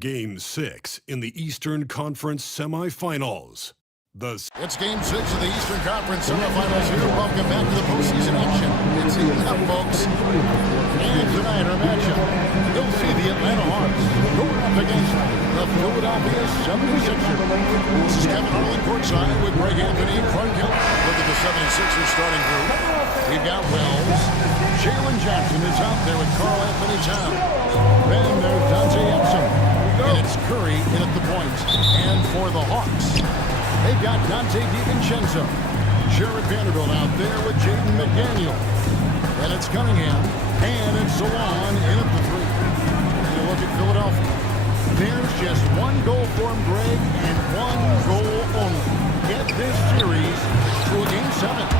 Game 6 in the Eastern Conference semifinals. It's Game 6 of the Eastern Conference semifinals here. Welcome back to the postseason action. It's heating up, folks. And tonight, our matchup, you'll see the Atlanta Hawks going up against the Philadelphia 76ers. This is Kevin Harlan courtside with Greg Anthony and Clark Hill. Look at the 76ers starting group. We've got Wells. Jalen Johnson is out there with Karl Anthony Towns. Then there's Dante Exum. And it's Curry in at the point. And for the Hawks, they've got Dante DiVincenzo. Jared Vanderbilt out there with Jaden McDaniel. And it's Cunningham. And it's Salon in at the three. And you look at Philadelphia. There's just one goal for him, Greg, and one goal only. Get this series to a Game 7.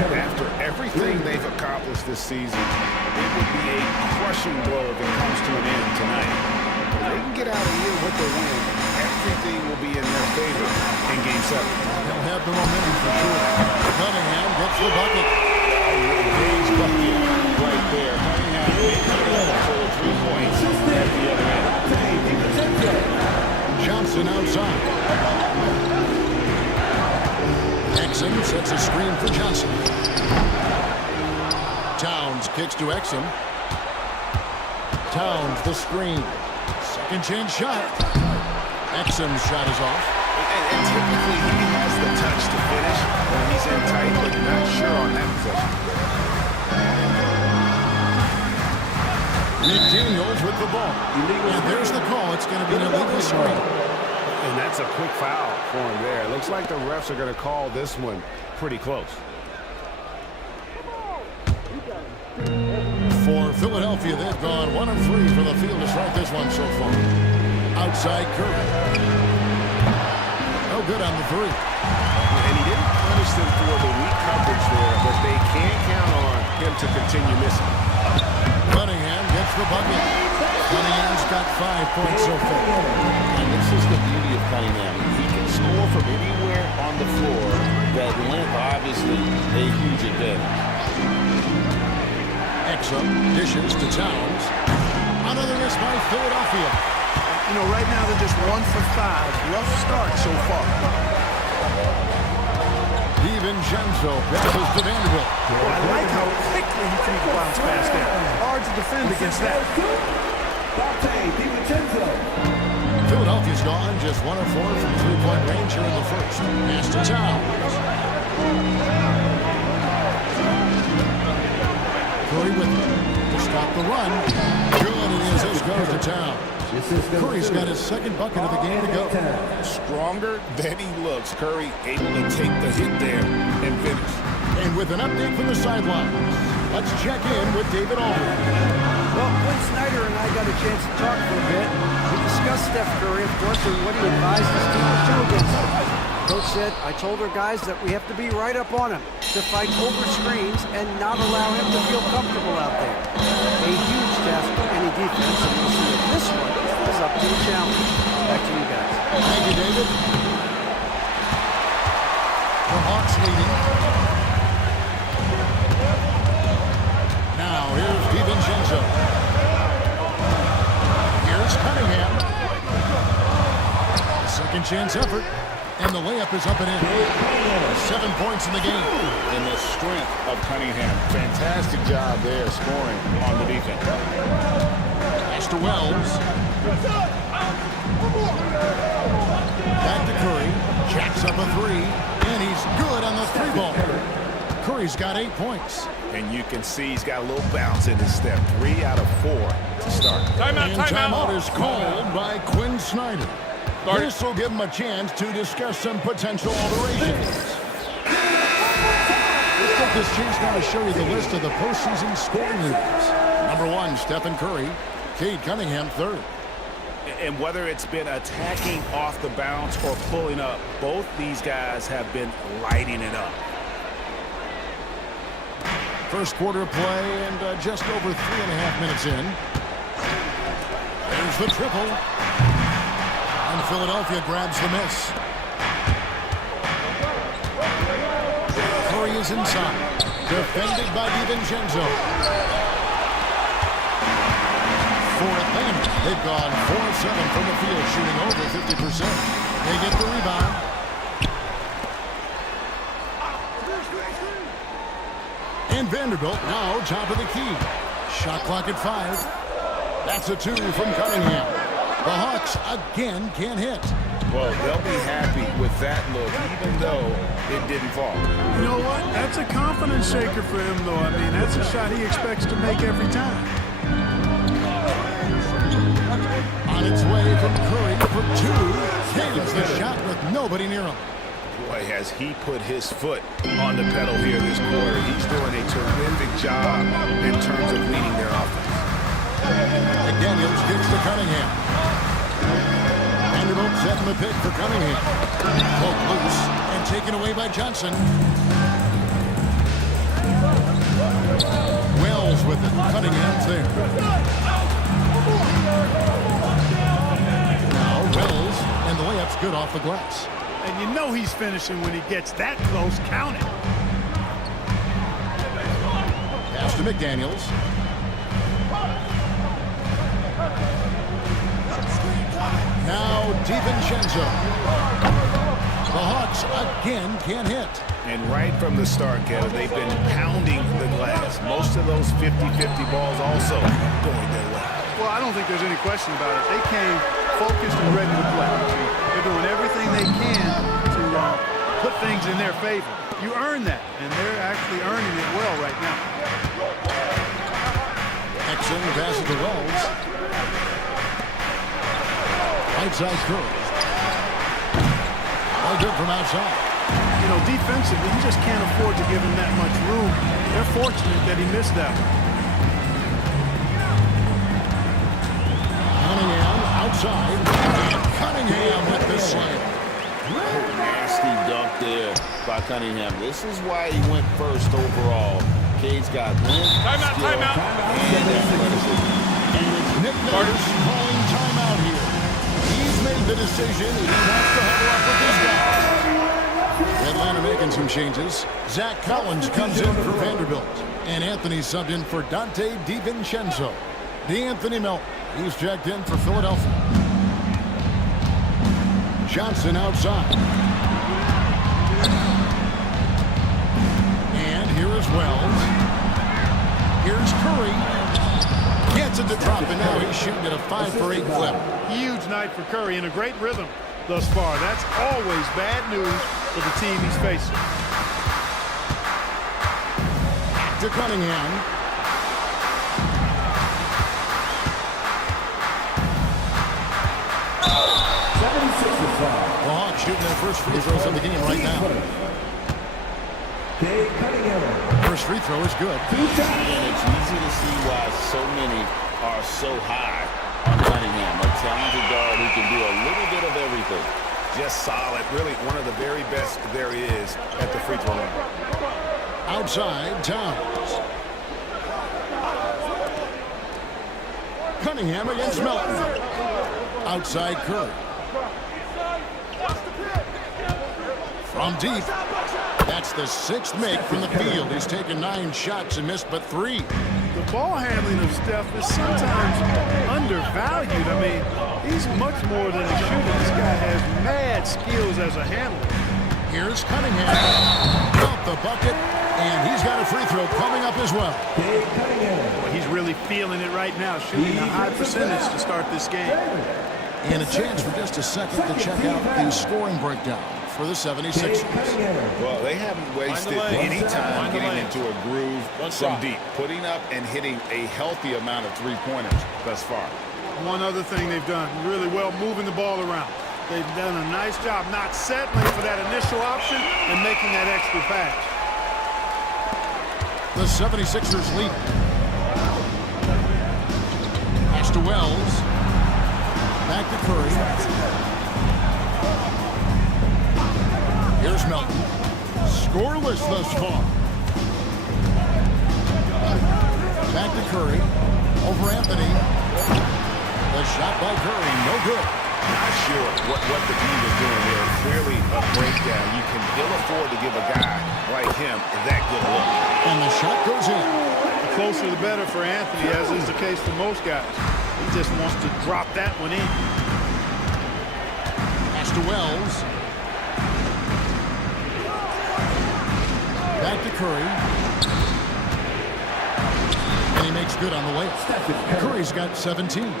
After everything they've accomplished this season, it would be a crushing blow if it comes to an end tonight. If they can get out of here with the win, everything will be in their favor in Game 7. They'll have the momentum for sure. Cunningham gets the bucket. A big bucket right there. Cunningham for 3 points at the other end. Johnson outside. Exum sets a screen for Johnson. Towns kicks to Exum. Towns the screen. Second chance shot. Exum's shot is off. And typically he has the touch to finish when he's in tight, but not sure on that possession. McDaniels with the ball. And there's the call. It's going to be an illegal screen. And that's a quick foul for him there. Looks like the refs are going to call this one pretty close. For Philadelphia, they've gone 1 of 3 for the field to start this one so far. Outside Curry. No good on the three. And he didn't punish them for the weak coverage there, but they can't count on him to continue missing. Cunningham gets the bucket. Cunningham's got 5 points so far. And this is the beauty of Cunningham. He can score from anywhere on the floor. That length, obviously, a huge advantage. Exum dishes to Towns. Another miss by Philadelphia. You know, right now they're just 1 for 5. Rough start so far. DiVincenzo passes to Vanderbilt. I like how quickly he threw the bounce pass there. Hard to defend against that. Philadelphia's gone just 1 of 4 from 3-point range here in the first. Pass to Towns. Curry with him to stop the run. Good, and this goes to Towns. Curry's got his second bucket of the game to go. Stronger than he looks. Curry able to take the hit there and finish. And with an update from the sidelines, let's check in with David Aldridge. Well, Quinn Snyder and I got a chance to talk for a bit. We discussed Steph Curry, of course, and what he advised his team to do against him. Coach said, I told our guys that we have to be right up on him, to fight over screens and not allow him to feel comfortable out there. A huge task for any defense, and we'll see if this one is up to the challenge. Back to you guys. Thank you, David. The Hawks leading. Now, here's DiVincenzo. Here's Cunningham. Second chance effort. And the layup is up and in. 7 points in the game. And the strength of Cunningham. Fantastic job there scoring on the defense. Pass to Wells. Back to Curry. Jacks up a 3. And he's good on the 3-ball. Curry's got 8 points. And you can see he's got a little bounce in his step. 3 out of 4 to start. Timeout is called by Quinn Snyder. This will give him a chance to discuss some potential alterations. Let's take this chance now to show you the list of the postseason scoring leaders. Number 1, Stephen Curry. Cade Cunningham, 3rd. And whether it's been attacking off the bounce or pulling up, both these guys have been lighting it up. First quarter of play and just over 3.5 minutes in. There's the triple. And Philadelphia grabs the miss. Curry is inside. Defended by DiVincenzo. for Atlanta. They've gone 4 of 7 from the field, shooting over 50%. They get the rebound. And Vanderbilt now top of the key. Shot clock at 5. That's a 2 from Cunningham. The Hawks again can't hit. Well, they'll be happy with that look, even though it didn't fall. You know what? That's a confidence shaker for him, though. I mean, that's a shot he expects to make every time. On its way from Curry for 2. Takes the shot with nobody near him. Boy, has he put his foot on the pedal here this quarter. He's doing a terrific job in terms of leading their offense. McDaniels gets to Cunningham. Vanderbilt setting the pick for Cunningham. Poked loose and taken away by Johnson. Wells with it. Cunningham's there. Now Wells, and the layup's good off the glass. And you know he's finishing when he gets that close. Count it. Pass to McDaniels. Now DiVincenzo. The Hawks again can't hit. And right from the start, Kevin, they've been pounding the glass. Most of those 50-50 balls also going their way. Well, I don't think there's any question about it. They came focused and ready to play. They're doing everything they can to put things in their favor. You earn that, and they're actually earning it well right now. Excellent passes to Wells. Right side Curry. All good from outside. You know, defensively, you just can't afford to give him that much room. They're fortunate that he missed that one. Cunningham outside. And Cunningham with the slam. Nasty dunk there by Cunningham. This is why he went first overall. Cade's got length, skill, and athleticism. Nick Nurse calling timeout here. He's made the decision. He wants to huddle up with his guys. Atlanta making some changes. Zach Collins comes in for Vanderbilt. And Anthony subbed in for Dante DiVincenzo. D'Anthony Melton, he's checked in for Philadelphia. Johnson outside. And here is Wells. Here's Curry. Gets it to drop, and now he's shooting at a 5-for-8 clip. Huge night for Curry and a great rhythm thus far. That's always bad news for the team he's facing. To Cunningham. The Hawks shooting their first free throws of the game right now. First free throw is good. And it's easy to see why so many are so high on Cunningham. A talented guard who can do a little bit of everything. Just solid. Really one of the very best there is at the free throw line. Outside, Towns. Cunningham against Melton. Outside, Curry. From deep. That's the 6th make from the field. He's taken 9 shots and missed but 3. The ball handling of Steph is sometimes undervalued. I mean, he's much more than a shooter. This guy has mad skills as a handler. Here's Cunningham. Off the bucket, and he's got a free throw coming up as well. Well, he's really feeling it right now, shooting a high percentage to start this game. And a chance for just a second to check out the scoring breakdown for the 76ers. Well, they haven't wasted any time getting into a groove from deep, putting up and hitting a healthy amount of three-pointers thus far. One other thing they've done really well, moving the ball around. They've done a nice job not settling for that initial option and making that extra pass. The 76ers lead. Pass to Wells. Back to Curry. Here's Melton. Scoreless thus far. Back to Curry. Over Anthony. The shot by Curry. No good. Not sure what the team is doing here. Clearly a breakdown. You can ill afford to give a guy like him that good look. And the shot goes in. The closer the better for Anthony, as is the case for most guys. He just wants to drop that one in. Pass to Wells. Back to Curry. And he makes good on the layup. Curry's got 17.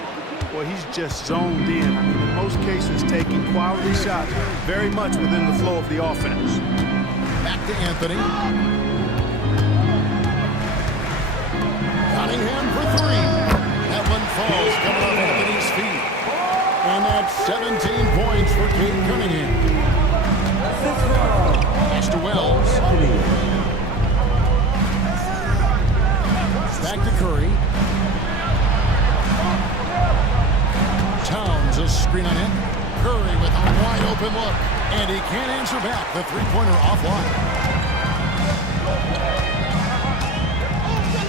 Well, he's just zoned in. I mean, in most cases, taking quality shots very much within the flow of the offense. Back to Anthony. Cunningham for three. That one falls coming off Anthony's feet. And that's 17 points for Cade Cunningham. Pass to Wells. Back to Curry. Towns a screen on him. Curry with a wide open look. And he can't answer back. The three-pointer offline.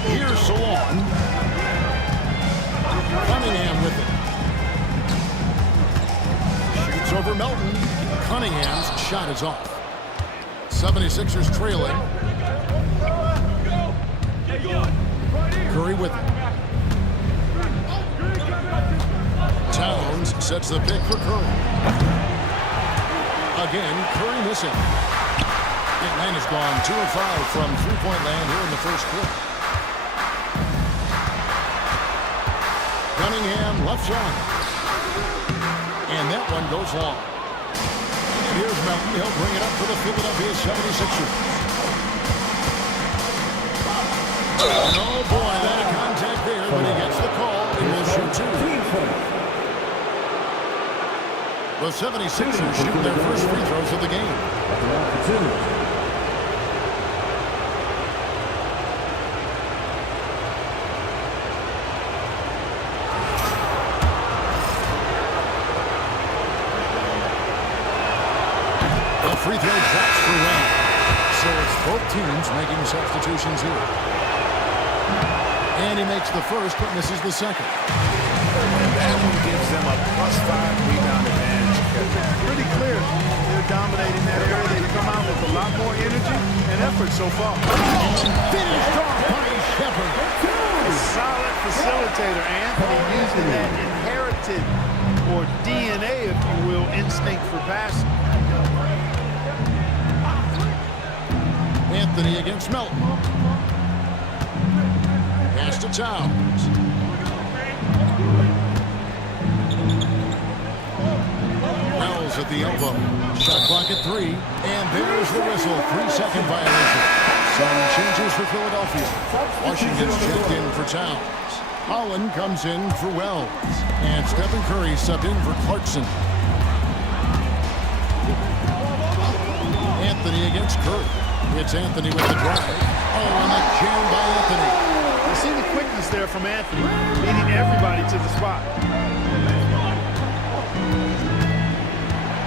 Here's Salon. Cunningham with it. Shoots over Melton. Cunningham's shot is off. 76ers trailing. Curry with it. Towns sets the pick for Curry. Again, Curry missing. Atlanta's gone 2 of 5 from three-point land here in the first quarter. Cunningham left side. And that one goes long. Here's Melton. He'll bring it up for the Philadelphia 76ers. Oh boy, that contact there, but he gets the call and will shoot two. The 76ers shoot their first free throws of the game. The free throw drops for Wayne. So it's both teams making substitutions here. And he makes the first, but misses the second. That one gives them a +5 rebound advantage. Pretty clear. They're dominating that area. They've come out with a lot more energy and effort so far. Finished off by Shepard. A solid facilitator, Anthony, using that inherited, or DNA, if you will, instinct for passing. Anthony against Melton. Pass to Towns. Wells at the elbow. Shot clock at 3. And there's the whistle. 3-second violation. Some changes for Philadelphia. Washington's checked in for Towns. Holland comes in for Wells. And Stephen Curry subbed in for Clarkson. Anthony against Curry. It's Anthony with the drive. Oh, and a jam by Anthony. You see the quickness there from Anthony, leading everybody to the spot.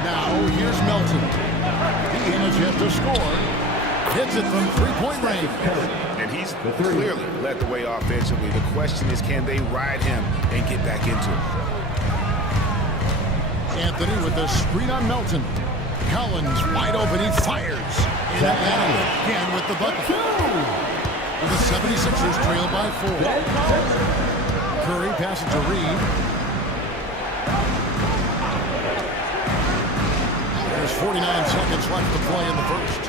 Now, here's Melton. He has yet to score. Hits it from three-point range. And he's clearly led the way offensively. The question is, can they ride him and get back into it? Anthony with the screen on Melton. Collins wide open. He fires. And Atlanta again with the bucket. The 76ers trail by 4. Curry passes to Reed. There's 49 seconds left to play in the first.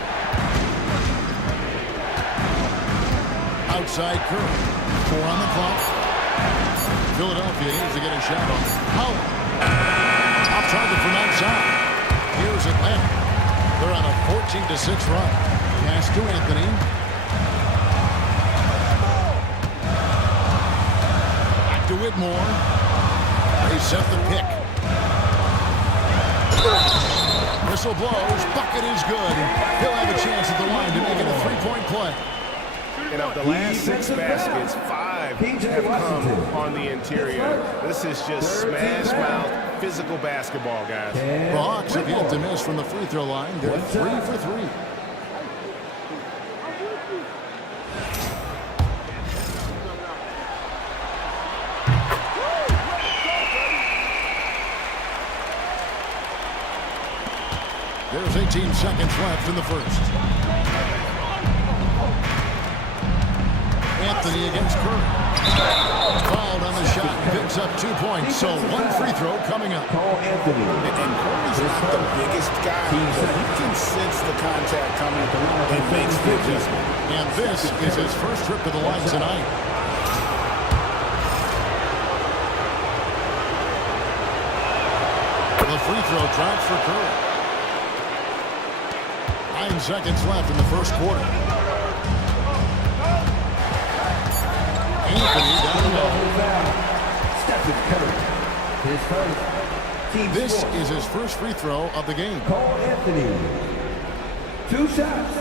Outside Curry. 4 on the clock. Philadelphia needs to get a shot on Howard. Off target from outside. Here's Atlanta. They're on a 14-6 run. Pass to Anthony. Back to Whitmore. They set the pick. Whistle blows. Bucket is good. He'll have a chance at the line to make it a three-point play. And of the last 6 baskets, 5 have come on the interior. This is just smash mouth, physical basketball, guys. The Hawks have yet to miss from the free throw line. They're 3 for 3. There's 18 seconds left in the first. Anthony against Curry. Fouled on the shot, picks up 2 points. So one free throw coming up. And Curry's not the biggest guy, but he can sense the contact coming and makes the adjustment. And this is his first trip to the line tonight. The free throw drops for Curry. 9 seconds left in the first quarter. Anthony down low. This is his first free throw of the game. Call Anthony. 2 shots.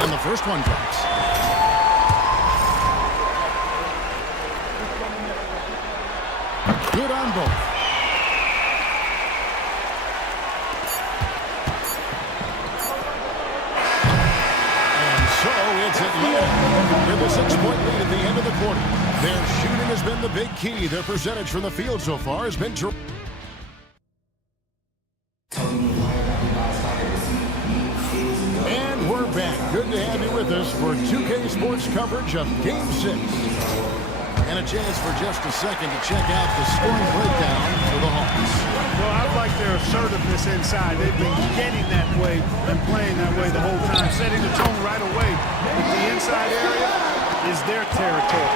And the first one drops. Good on both. And so it's Atlanta with a 6-point lead at the end of the quarter. Their shooting has been the big key. Their percentage from the field so far has been terrific. And we're back. Good to have you with us for 2K Sports coverage of Game 6. And a chance for just a second to check out the scoring breakdown for the Hawks. Well, I like their assertiveness inside. They've been getting that way and playing that way the whole time, setting the tone right away. The inside area is their territory.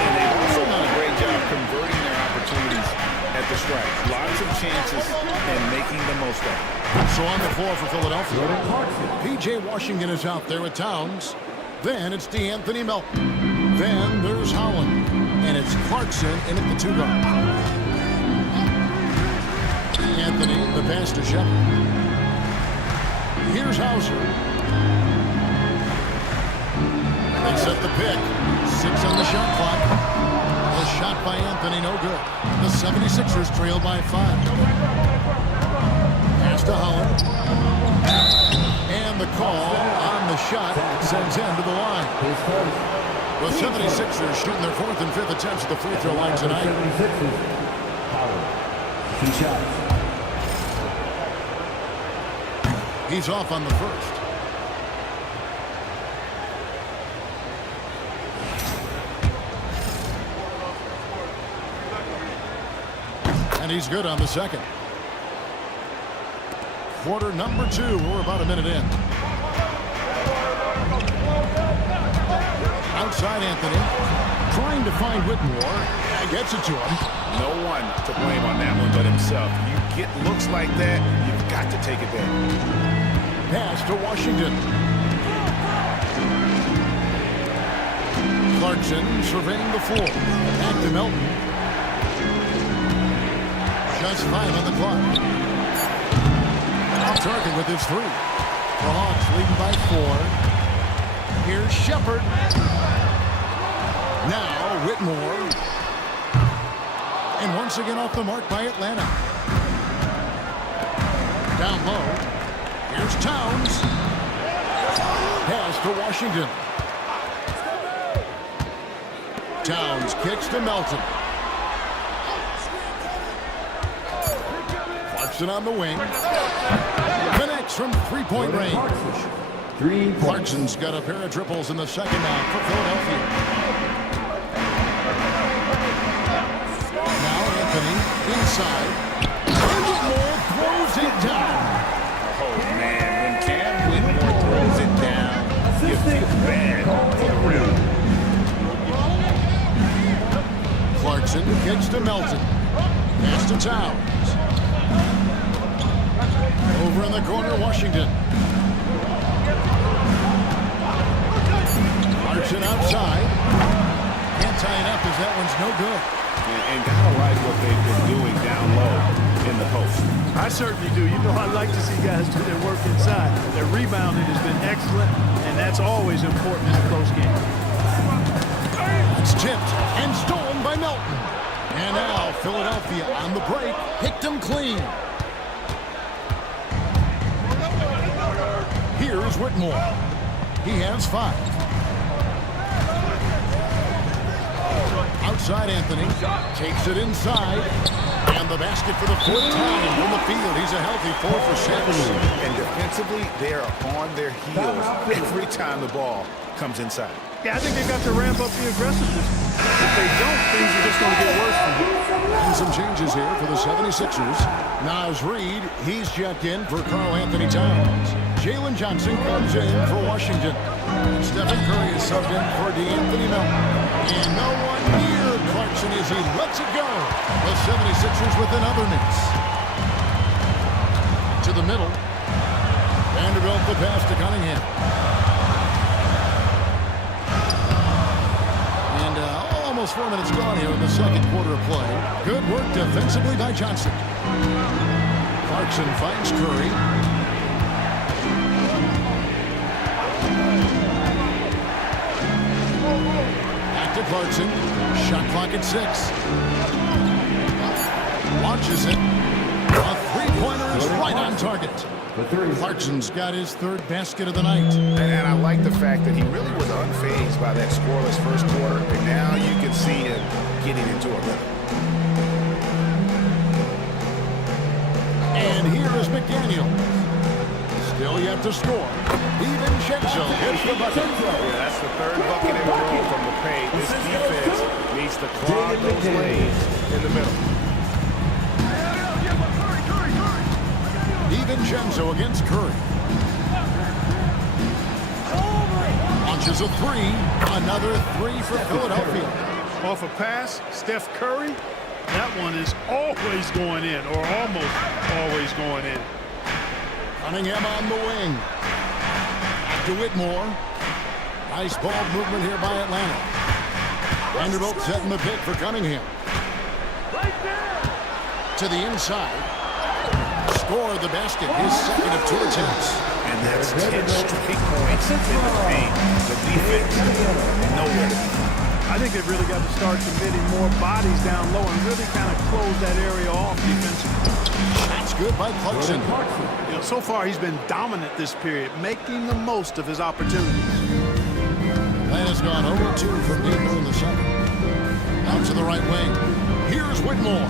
And they've also done a great job converting their opportunities at the stripe. Lots of chances and making the most of it. So on the floor for Philadelphia, P.J. Washington is out there with Towns. Then it's DeAnthony Melton. Then there's Holland. And it's Clarkson in at the 2 guard. Anthony, the pass to Shepard. Here's Hauser. They set the pick. 6 on the shot clock. The shot by Anthony, no good. The 76ers trail by 5. Pass to Holland. And the call on the shot sends him to the line. The 76ers shooting their 4th and 5th attempts at the free throw line tonight. 2 shots. He's off on the first. And he's good on the second. Quarter number 2. We're about a minute in. Outside Anthony, trying to find Whitmore. Gets it to him. No one to blame on that one but himself. You get looks like that, you've got to take it there. Pass to Washington. Clarkson surveying the floor. Back to Melton. Just 5 on the clock. Off target with his 3. The Hawks leading by 4. Here's Shepard. Now Whitmore. And once again off the mark by Atlanta. Down low. Here's Towns. Pass to Washington. Towns kicks to Melton. Clarkson on the wing. Connects from 3-point range. Clarkson's got a pair of triples in the second half for Philadelphia. Now Anthony inside. Whitmore throws it down. Oh, man, when Cam Whitmore throws it down, you feel bad for the rim. Clarkson kicks to Melton. Pass to Towns. Over in the corner, Washington. Clarkson outside. Can't tie it up as that one's no good. And gotta like what they've been doing down low in the post. I certainly do. You know, I like to see guys do their work inside. Their rebounding has been excellent, and that's always important in a close game. It's tipped and stolen by Melton. And now Philadelphia on the break. Picked him clean. Here's Whitmore. He has 5. Outside Anthony. Takes it inside. And And the basket for the fourth time from the field. He's a healthy 4 for 6. And defensively, they are on their heels every time the ball comes inside. Yeah, I think they've got to ramp up the aggressiveness. If they don't, things are just going to get worse from here. And some changes here for the 76ers. Naz Reid, he's checked in for Karl Anthony Towns. Jalen Johnson comes in for Washington. Stephen Curry is subbed in for DeAnthony Melton. And no one near Clarkson as he lets it go. The 76ers with another miss. To the middle. Vanderbilt the pass to Cunningham. And almost 4 minutes gone here in the second quarter of play. Good work defensively by Johnson. Clarkson finds Curry. Back to Clarkson. Shot clock at 6. Launches it. A three-pointer is right on target. Clarkson's got his third basket of the night. And I like the fact that he really was unfazed by that scoreless first quarter. And now you can see him getting into a rhythm. And here is McDaniel. Still yet to score. DiVincenzo hits the bucket. Yeah, that's the third bucket in a row from the paint. This defense needs to clog those lanes in the middle. DiVincenzo against Curry. Launches a 3. Another 3 for Philadelphia. Off a pass, Steph Curry, that one is always going in, or almost always going in. Cunningham on the wing. Back to Whitmore. Nice ball movement here by Atlanta. Vanderbilt setting the pick for Cunningham. To the inside. Scored the basket, his second of 2 attempts. And that's 10 straight points in the paint. The defense nowhere to be found. I think they've really got to start committing more bodies down low and really kind of close that area off defensively. That's good by Clarkson. You know, so far he's been dominant this period, making the most of his opportunities. Atlanta's gone 0-2 from deep in the second. Out to the right wing. Here's Whitmore.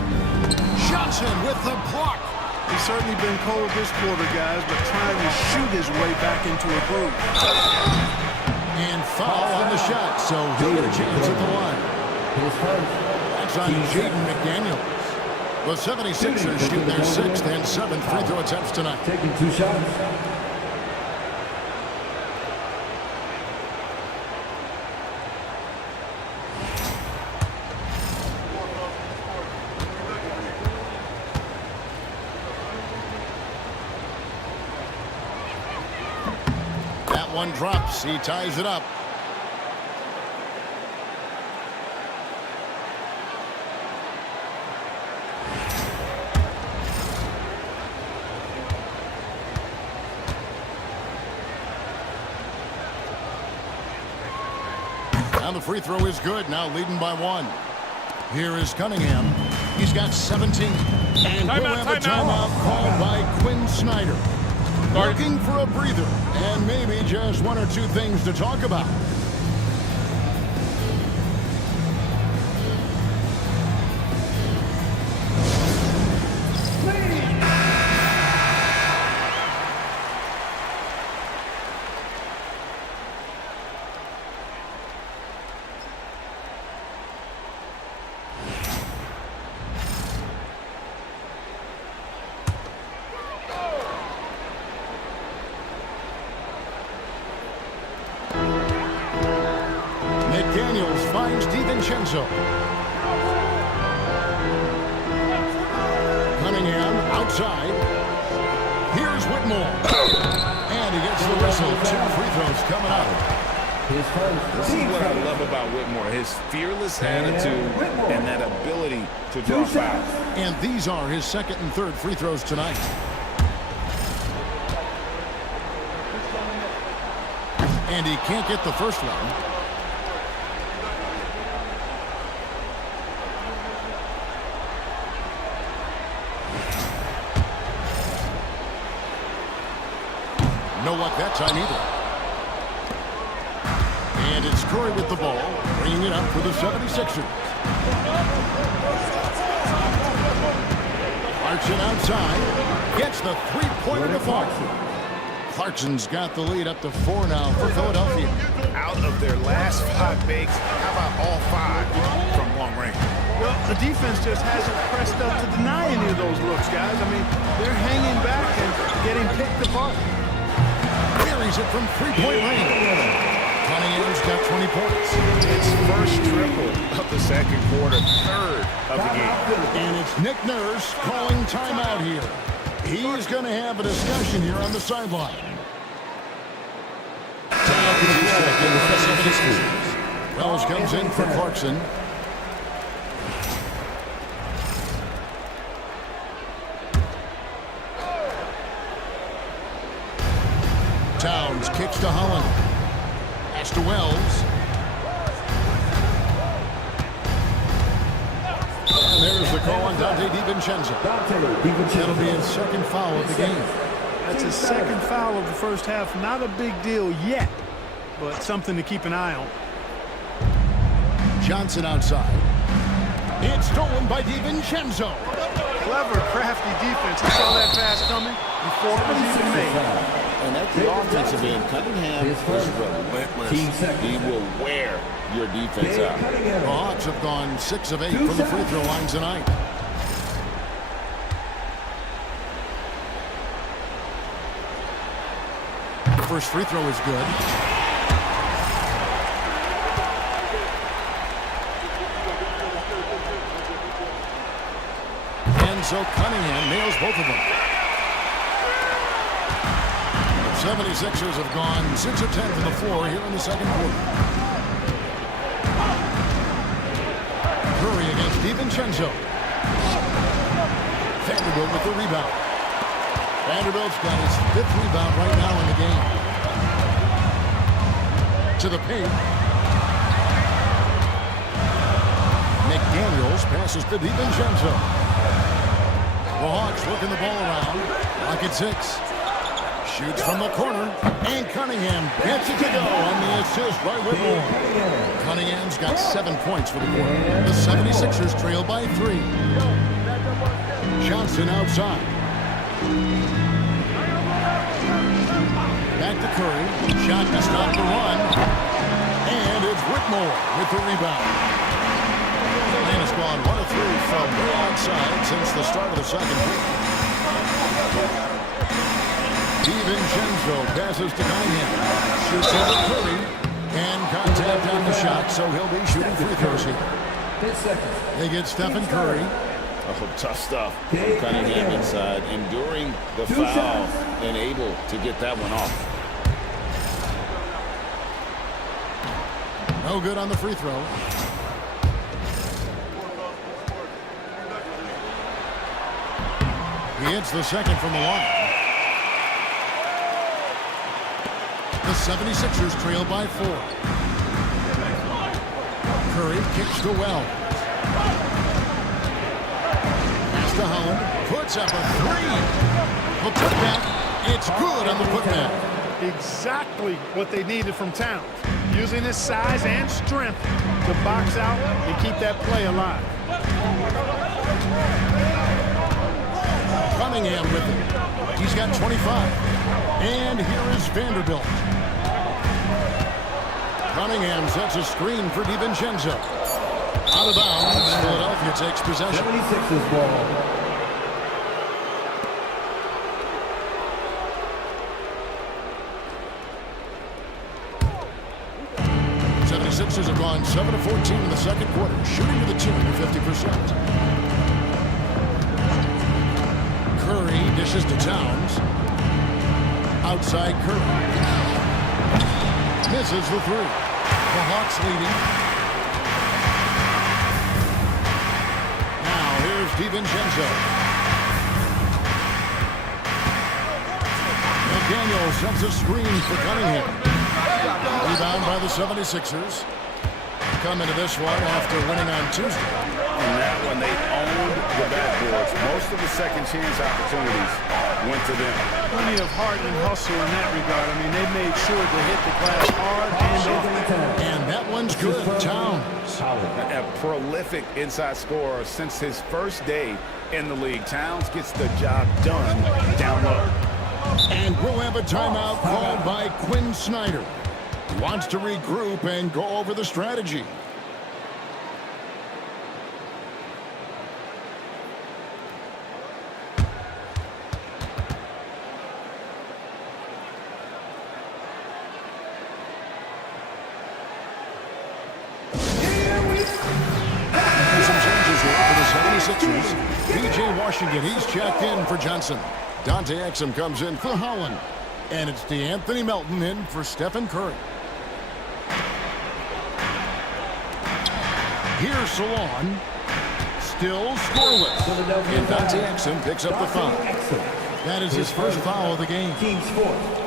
Johnson with the block. He's certainly been cold this quarter, guys, but trying to shoot his way back into a groove. And foul on the shot, so he'll get a chance at the line. That's on Jaden McDaniels. The 76ers shoot their 6th and 7th free throw attempts tonight. Taking 2 shots. That one drops. He ties it up. Now the free throw is good. Now leading by 1. Here is Cunningham. He's got 17. And we'll have a timeout called by Quinn Snyder. Looking for a breather and maybe just 1 or 2 things to talk about. McDaniels finds DiVincenzo. Cunningham outside. Here's Whitmore. And he gets the whistle. 2 free throws coming out. This is what I love about Whitmore, his fearless attitude and that ability to draw fouls. And these are his 2nd and 3rd free throws tonight. And he can't get the first one. No luck that time either. And it's Curry with the ball, bringing it up for the 76ers. Clarkson outside. Gets the three-pointer to fall. Clarkson's got the lead up to 4 now for Philadelphia. Out of their last 5 makes, how about all 5 from long range? Well, the defense just hasn't pressed up to deny any of those looks, guys. I mean, they're hanging back and getting picked apart. Buries it from three-point range. Cunningham's got 20 points. It's first triple of the second quarter, third of the game. And it's Nick Nurse calling timeout here. He's going to have a discussion here on the sideline. Wells comes in for Clarkson. Towns kicks to Holland. Pass to Wells. And there's the call on Dante DiVincenzo. That'll be his second foul of the game. That's his second foul of the first half. Not a big deal yet, but something to keep an eye on. Johnson outside. It's stolen by DiVincenzo. Clever, crafty defense. He saw that pass coming before it was even made. And at the offensive end, Cunningham is relentless. He will wear your defense out. The Hawks have gone 6 of 8 from the free throw line tonight. The first free throw is good. And so Cunningham nails both of them. 76ers have gone 6 of 10 from the floor here in the second quarter. Curry against DiVincenzo. Vanderbilt with the rebound. Vanderbilt's got his 5th rebound right now in the game. To the paint. McDaniels passes to DiVincenzo. The Hawks working the ball around. Lock at 6. Shoots from the corner, and Cunningham gets it to go on the assist by Whitmore. Cunningham's got 7 points for the quarter. The 76ers trail by 3. Johnson outside. Back to Curry. Shot to stop the run. And it's Whitmore with the rebound. Atlanta's gone 1 of 3 from the outside since the start of the second quarter. DiVincenzo passes to Cunningham. Shoots over Curry. And contact on the shot, so he'll be shooting free throws here. They get Stephen Curry. Oh, tough stuff from Cunningham inside. Enduring the foul and able to get that one off. No good on the free throw. He hits the second from the line. The 76ers trail by 4. Curry kicks to Wells. Pass to Holland. Puts up a 3. The putback. It's good on the putback. Exactly what they needed from Towns. Using his size and strength to box out and keep that play alive. Cunningham with it. He's got 25. And here is Vanderbilt. Cunningham sets a screen for DiVincenzo. Out of bounds. Philadelphia takes possession. 76ers ball. Sixers have gone 7 of 14 in the second quarter, shooting to the tune of 50%. Curry dishes to Towns. Outside Curry. Misses the 3. The Hawks leading. Now here's DiVincenzo. McDaniel sets a screen for Cunningham. Rebound by the 76ers. Come into this one after winning on Tuesday. And that one, they owned the backboards. Most most of the second chance opportunities went to them. Plenty of heart and hustle in that regard. I mean, they made sure to hit the glass hard and often. And that one's good. Towns. A prolific inside scorer since his first day in the league. Towns gets the job done down low. And we'll have a timeout called by Quinn Snyder. He wants to regroup and go over the strategy. Some changes here for the 76ers. PJ Washington, he's checked in for Johnson. Dante Exum comes in for Holland. And it's DeAnthony Melton in for Stephen Curry. Here's Salon. Still scoreless. And Dante Exum picks up the foul. That is his first foul of the game. Team's fourth.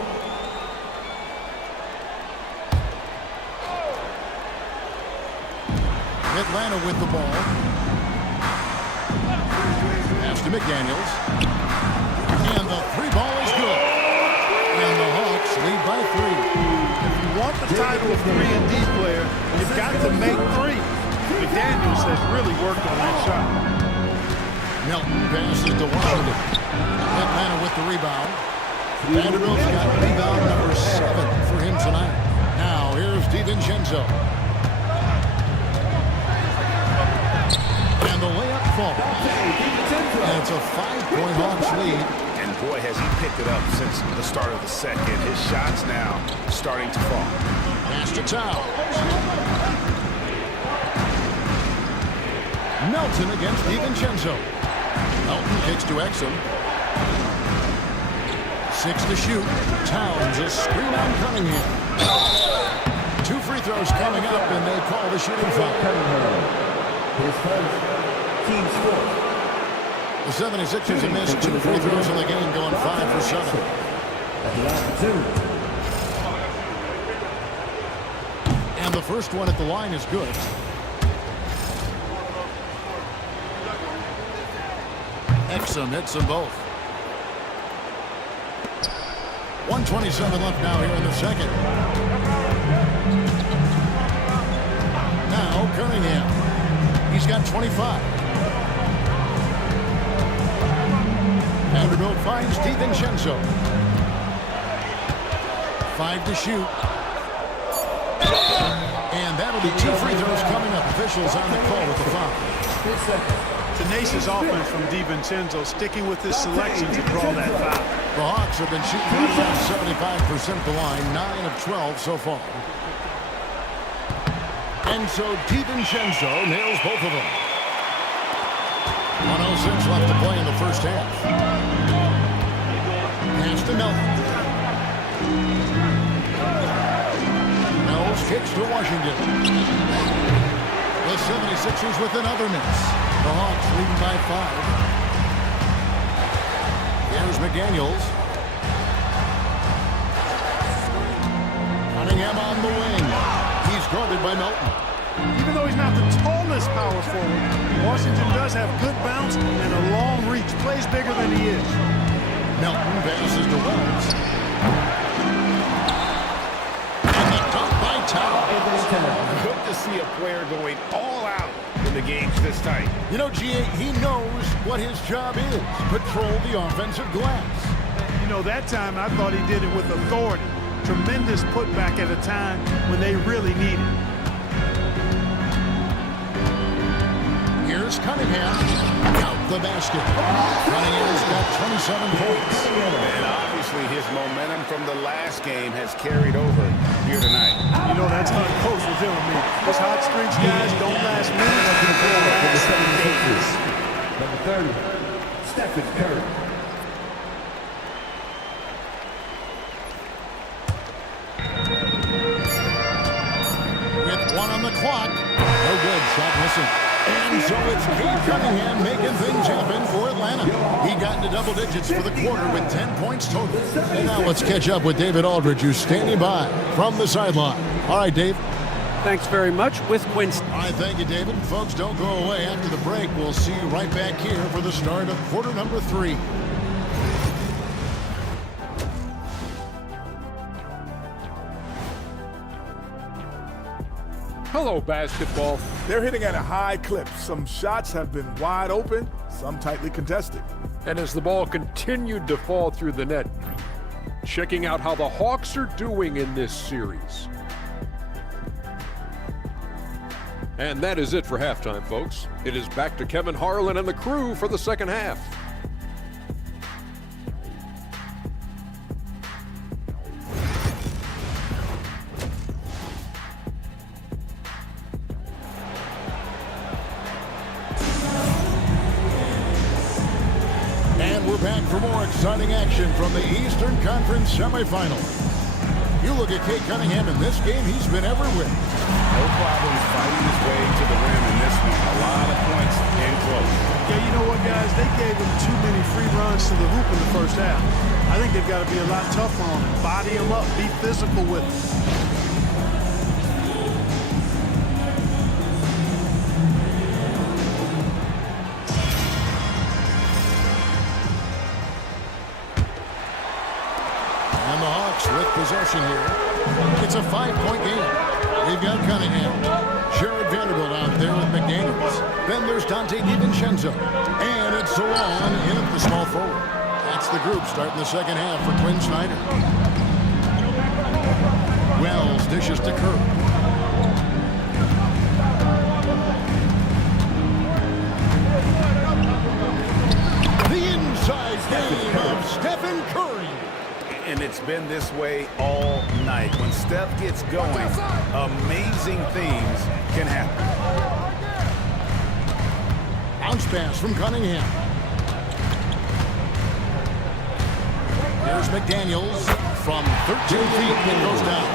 Atlanta with the ball. Pass to McDaniels. And the three ball is good. And the Hawks lead by 3. If you want the title of 3-and-D player, you've got to make threes. McDaniels has really worked on that shot. Melton passes to Washington. Atlanta with the rebound. Vanderbilt's got rebound number 7 for him tonight. Now here's DiVincenzo. And the layup falls. And it's a 5-point Hawks lead. And boy, has he picked it up since the start of the second. His shots now starting to fall. Pass to Towns. Melton against DiVincenzo. Melton kicks to Exum. 6 to shoot. Towns a screen on Cunningham. 2 free throws coming up, and they call the shooting foul. His first. Team's fourth. The 76ers have missed 2 free throws in the game, going 5 for 7. At the line for 2. And the first one at the line is good. Exum hits them both. 1:27 left now here in the second. Now Cunningham. He's got 25. Vanderbilt finds DiVincenzo. 5 to shoot. And that'll be 2 free throws coming up. Officials on the call with the foul. Tenacious offense from DiVincenzo, sticking with his selection to draw that foul. The Hawks have been shooting right around 75% at the line, 9 of 12 so far. And so DiVincenzo nails both of them. 1:06 left to play in the first half. Pass to Melton. Mills kicks to Washington. The 76ers with another miss. The Hawks leading by 5. Here's McDaniels. Cunningham on the wing. He's guarded by Melton. Even though he's not the tallest power forward, Washington does have good bounce and a long reach. Plays bigger than he is. Melton passes to Wells. And the dunk by Towns. Good to see a player going all out in the games this tight. You know, G.A., he knows what his job is. Patrol the offensive glass. You know, that time I thought he did it with authority. Tremendous putback at a time when they really need it. Here's Cunningham. Out the basket. Cunningham's got 27 points. And obviously his momentum from the last game has carried over here tonight. You know, that's how Coach was telling me. Those hot streaks guys don't last minutes. Number 30, Stephen Curry. With 1 on the clock. No good. Shot missing. And so it's Cade Cunningham making things happen for Atlanta. He got into double digits for the quarter with 10 points total. And now let's catch up with David Aldridge, who's standing by from the sideline. All right, Dave. Thanks very much with Quinn. All right, thank you, David. Folks, don't go away. After the break, we'll see you right back here for the start of quarter number 3. Hello, basketball. They're hitting at a high clip. Some shots have been wide open, some tightly contested. And as the ball continued to fall through the net, checking out how the Hawks are doing in this series. And that is it for halftime, folks. It is back to Kevin Harlan and the crew for the second half. And we're back for more exciting action from the Eastern Conference semifinal. You look at Kate Cunningham in this game, he's been everywhere. No problems fighting his way to the rim in this one. A lot of points in close. Yeah, you know what, guys? They gave him too many free runs to the hoop in the first half. I think they've got to be a lot tougher on him. Body him up. Be physical with him. And the Hawks with possession here. It's a 5-point game. They've got Cunningham. Jared Vanderbilt out there with McDaniels. Then there's Dante DiVincenzo. And it's Salon in at the small forward. That's the group starting the second half for Quinn Snyder. Wells dishes to Kerr. The inside game of Stephen Curry. And it's been this way all night. When Steph gets going, amazing things can happen. Bounce pass from Cunningham. Here's McDaniels from 13 feet and goes down.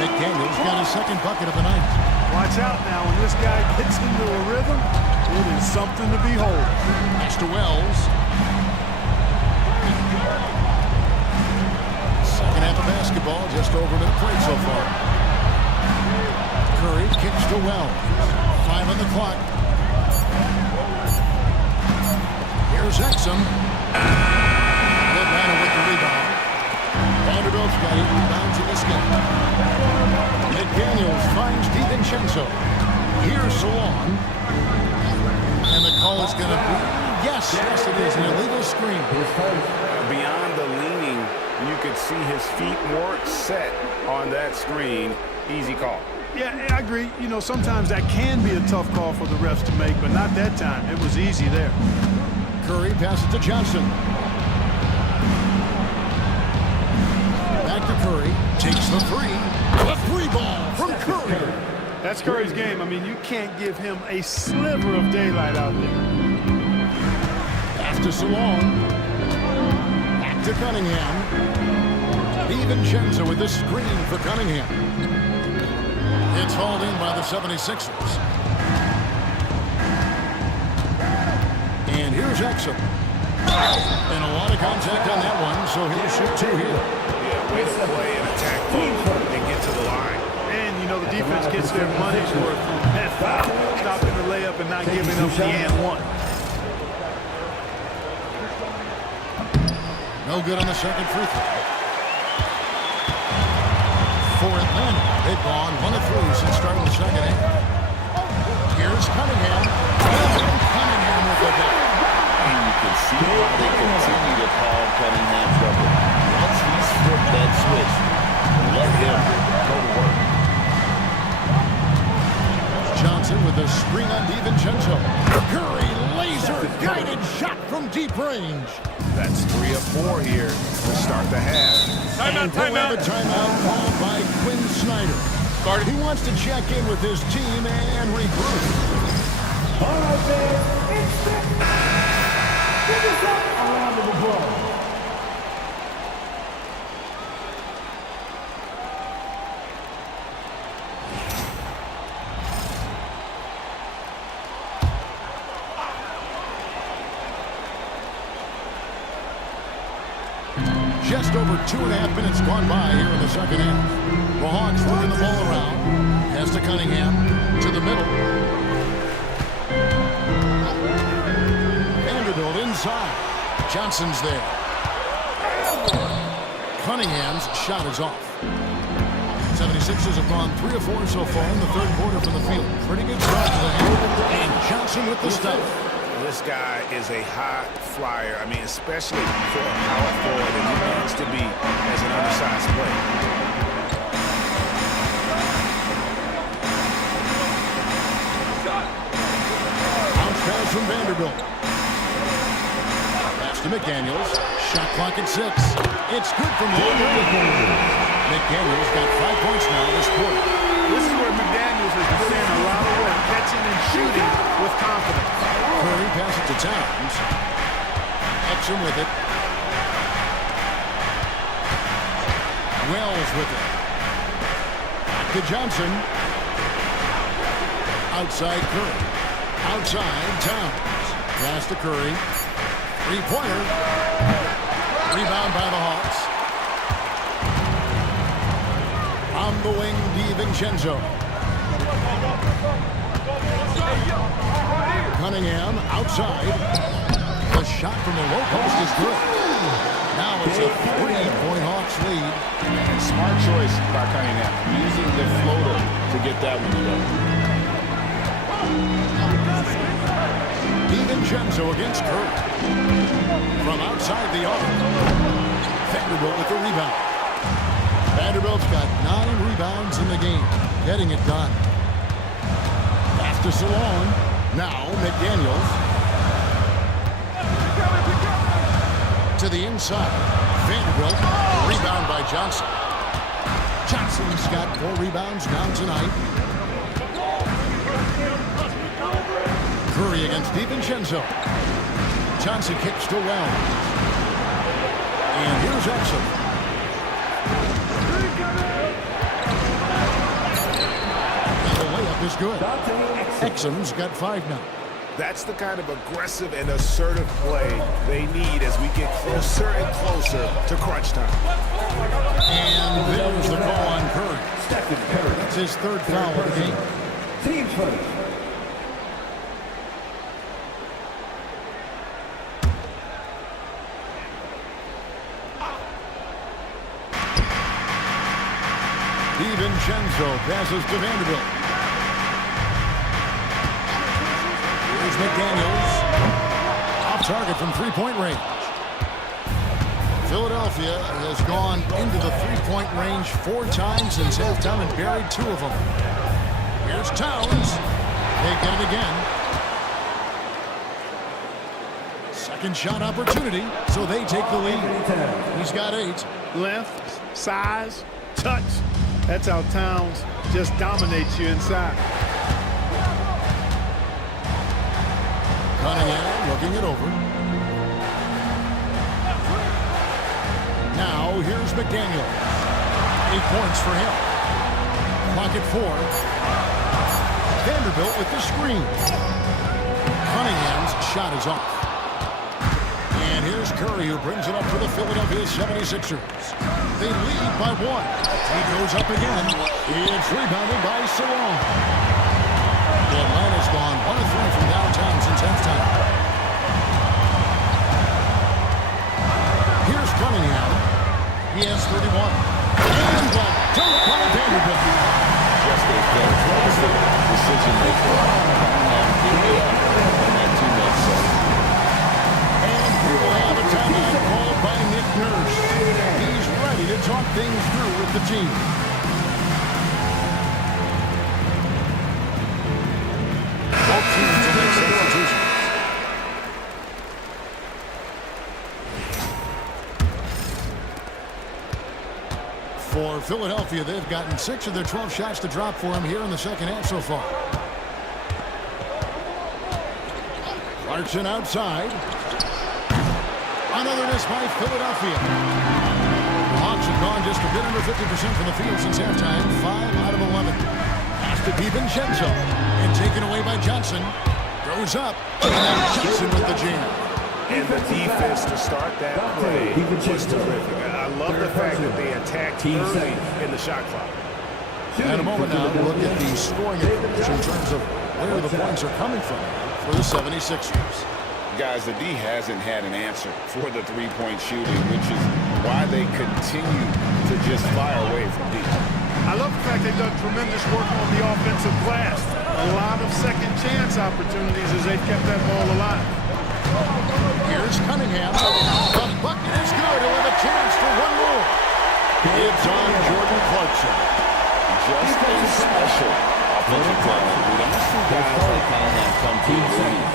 McDaniels got his second bucket of the night. Watch out now. When this guy gets into a rhythm, it is something to behold. Pass to Wells. Second half of basketball, just over a minute played so far. Curry kicks to Wells. 5 on the clock. Here's Exum. Lozano with the rebound. Vanderbilt's got 8 rebounds in this game. McDaniels finds DiVincenzo. Here's Salon. And the call is going to be, yes, it is, an illegal screen. Beyond the leaning, you could see his feet weren't set on that screen. Easy call. Yeah, I agree. You know, sometimes that can be a tough call for the refs to make, but not that time. It was easy there. Curry passes to Johnson. Back to Curry. Takes the three. A free ball from Curry. That's Curry's game. I mean, you can't give him a sliver of daylight out there. Pass to Salon. Back to Cunningham. DiVincenzo with the screen for Cunningham. It's hauled in by the 76ers. And here's Exum. And a lot of contact on that one, so he'll shoot 2 here. Yeah, way to play and attack and get to the line. And, you know, the defense gets their money's worth from that foul, stopping the layup and not giving up the and one. No good on the second free throw. For Atlanta, they've gone 1 of 3 since starting the second half. Here's Cunningham. Cunningham with the ball. And you can see why they continue to call Cunningham trouble. Once he's flipped that switch, let him go to work. Johnson with a screen on DiVincenzo. Curry, laser-guided shot from deep range. That's 3 of 4 here to start the half. And we'll have a timeout called by Quinn Snyder. He wants to check in with his team and regroup. All right, fans, it's the... Give yourself a round of applause. Just over 2.5 minutes gone by here in the second half. The Hawks flipping the ball around. Pass to Cunningham. To the middle. Vanderbilt inside. Johnson's there. Cunningham's shot is off. 76ers have gone 3 of 4 so far in the third quarter from the field. Pretty good start to the half. And Johnson with the stop. This guy is a high flyer. I mean, especially for a power forward that he needs to be as an undersized player. Bounce pass from Vanderbilt. Pass to McDaniels. Shot clock at 6. It's good from Vanderbilt. McDaniels got 5 points now this quarter. This is where McDaniels has put in a lot of work, catching and shooting with confidence. Curry passes to Towns. Exum with it. Wells with it. Back to Johnson. Outside Curry. Outside Towns. Pass to Curry. Three-pointer. Rebound by the Hawks. On the wing, DiVincenzo. Cunningham outside. The shot from the low post is good. Now it's a 3-point Hawks lead. Smart choice by Cunningham, using the floater to get that one done. DiVincenzo against Curry. From outside the arc. Vanderbilt with the rebound. Vanderbilt's got 9 rebounds in the game. Getting it done. Pass to Salon. Now McDaniels. To the inside. Vanderbilt. Rebound by Johnson. Johnson's got 4 rebounds now tonight. Curry against DiVincenzo. Johnson kicks to Wells. And here's Exum. And the layup is good. Exum's got 5 now. That's the kind of aggressive and assertive play they need as we get closer and closer to crunch time. And there's the call on Curry. That's his 3rd foul of the game. Team first. DiVincenzo passes to Vanderbilt. Here's McDaniels. Off target from 3-point range. Philadelphia has gone into the 3-point range 4 times since halftime and buried 2 of them. Here's Towns. They get it again. Second shot opportunity, so they take the lead. He's got 8. Length, size, touch. That's how Towns just dominates you inside. Cunningham looking it over. Now here's McDaniel. 8 points for him. Clock at 4. Vanderbilt with the screen. Cunningham's shot is off. And here's Curry who brings it up for the Philadelphia 76ers. They lead by 1. He goes up again. It's rebounded by Salon. Atlanta's gone 1 of 3 from downtown since halftime. Here's Cunningham. He has 31. And the dunk by Vanderbilt. Just a fantastic decision maker. Give it up. And that teammate said. And we will have a timeout called by Nick Nurse. He's ready to talk things through with the team. Both teams will make substitutions. For Philadelphia, they've gotten 6 of their 12 shots to drop for them here in the second half so far. Clarkson outside. Another miss by Philadelphia. The Hawks have gone just a bit under 50% from the field since halftime. 5 out of 11. Pass to DiVincenzo. And taken away by Johnson. Goes up. And Johnson with the jam. And the defense to start that play was terrific. I love the fact that they attacked early in the shot clock. In a moment now, we'll look at the scoring approach in terms of where the points are coming from for the 76ers. Guys, the D hasn't had an answer for the three-point shooting, which is why they continue to just fire away from deep. I love the fact they've done tremendous work on the offensive glass. A lot of second chance opportunities as they've kept that ball alive. Here's Cunningham. The bucket is good. He'll have a chance for one more. It's on Jordan Clarkson. Just a special offensive talent. We don't see guys like Cunningham come to the league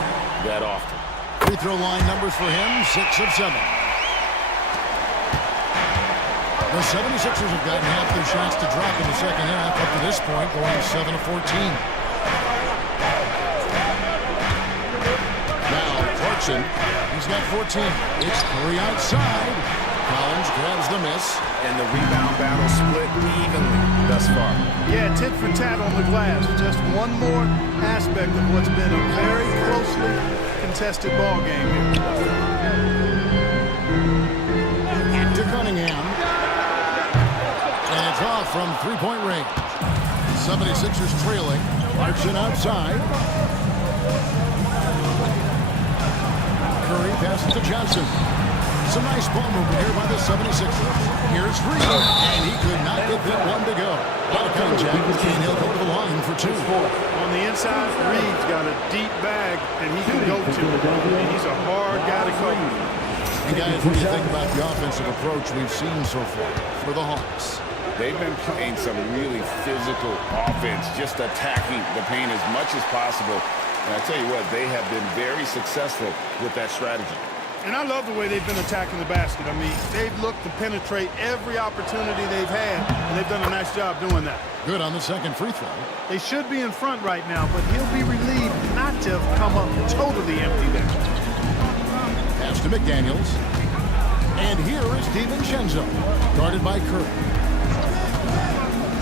that often. Free throw line numbers for him, 6 of 7. The 76ers have gotten half their shots to drop in the second half up to this point, going 7 of 14. Now Clarkson, he's got 14. It's Curry outside. Collins grabs the miss. And the rebound battle split evenly thus far. Yeah, tit for tat on the glass. Just one more aspect of what's been a very closely contested ball game here. Back to Cunningham. And it's off from three-point range. 76ers trailing. Clarkson outside. Curry passes to Johnson. Some nice ball movement here by the 76ers. Here's Reed, and he could not get that one to go. Out of contact, and he'll go to the line for 2. On the inside, Reed's got a deep bag that he can go to. And he's a hard guy to cover. And guys, what do you think about the offensive approach we've seen so far for the Hawks? They've been playing some really physical offense, just attacking the paint as much as possible. And I tell you what, they have been very successful with that strategy. And I love the way they've been attacking the basket. I mean, they've looked to penetrate every opportunity they've had, and they've done a nice job doing that. Good on the second free throw. They should be in front right now, but he'll be relieved not to have come up totally empty there. Pass to McDaniels. And here is DiVincenzo, guarded by Curry.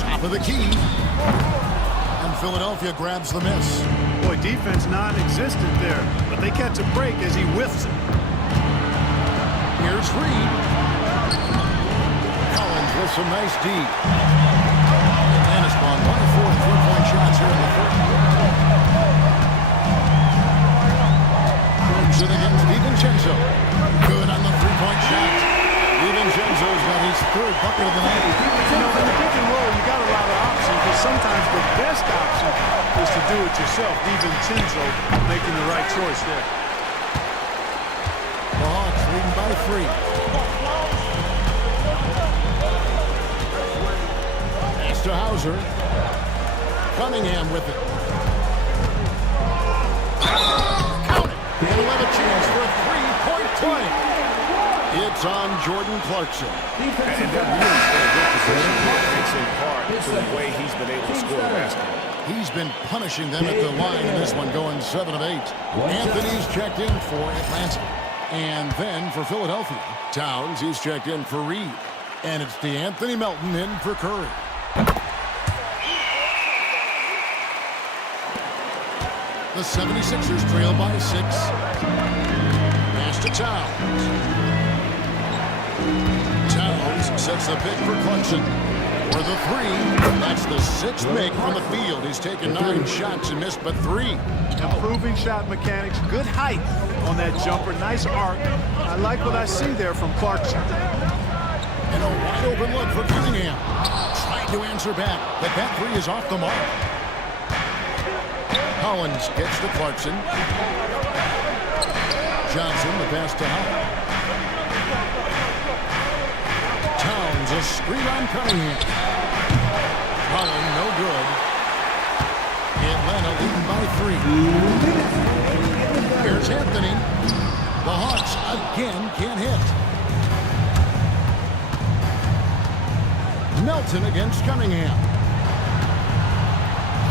Top of the key. And Philadelphia grabs the miss. Boy, defense non-existent there, but they catch a break as he whiffs it. Here's Reed. Collins with some nice D. And it's gone 1 of 4 three-point shots here in the third. Clarkson against DiVincenzo. Good on the three-point shot. DiVincenzo's got his third bucket of the night. You know, in the pick and roll, you got a lot of options, but sometimes the best option is to do it yourself. DiVincenzo making the right choice there. The Hawks leading by 3. Pass to Hauser. Cunningham with it. Count it. And he'll have a chance for a three-point play. It's on Jordan Clarkson. And they're really in a good position here, thanks in part to the way he's been able to score the basketball. He's been punishing them at the line in this one, going 7 of 8. Anthony's checked in for Atlanta. And then for Philadelphia, Towns, he's checked in for Reed. And it's DeAnthony Melton in for Curry. The 76ers trail by 6. Pass to Towns. Towns sets the pick for Clarkson. For the 3, that's the 6th make from the field. He's taken 9 shots and missed but 3. Improving shot mechanics, good height on that jumper, nice arc. I like what I see there from Clarkson. And a wide open look for Cunningham. Trying to answer back, but that 3 is off the mark. Collins gets to Clarkson. Johnson, the pass to Howard. Towns, a screen on Cunningham. Holland, no good. Atlanta leading by 3. Here's Anthony. The Hawks again can't hit. Melton against Cunningham.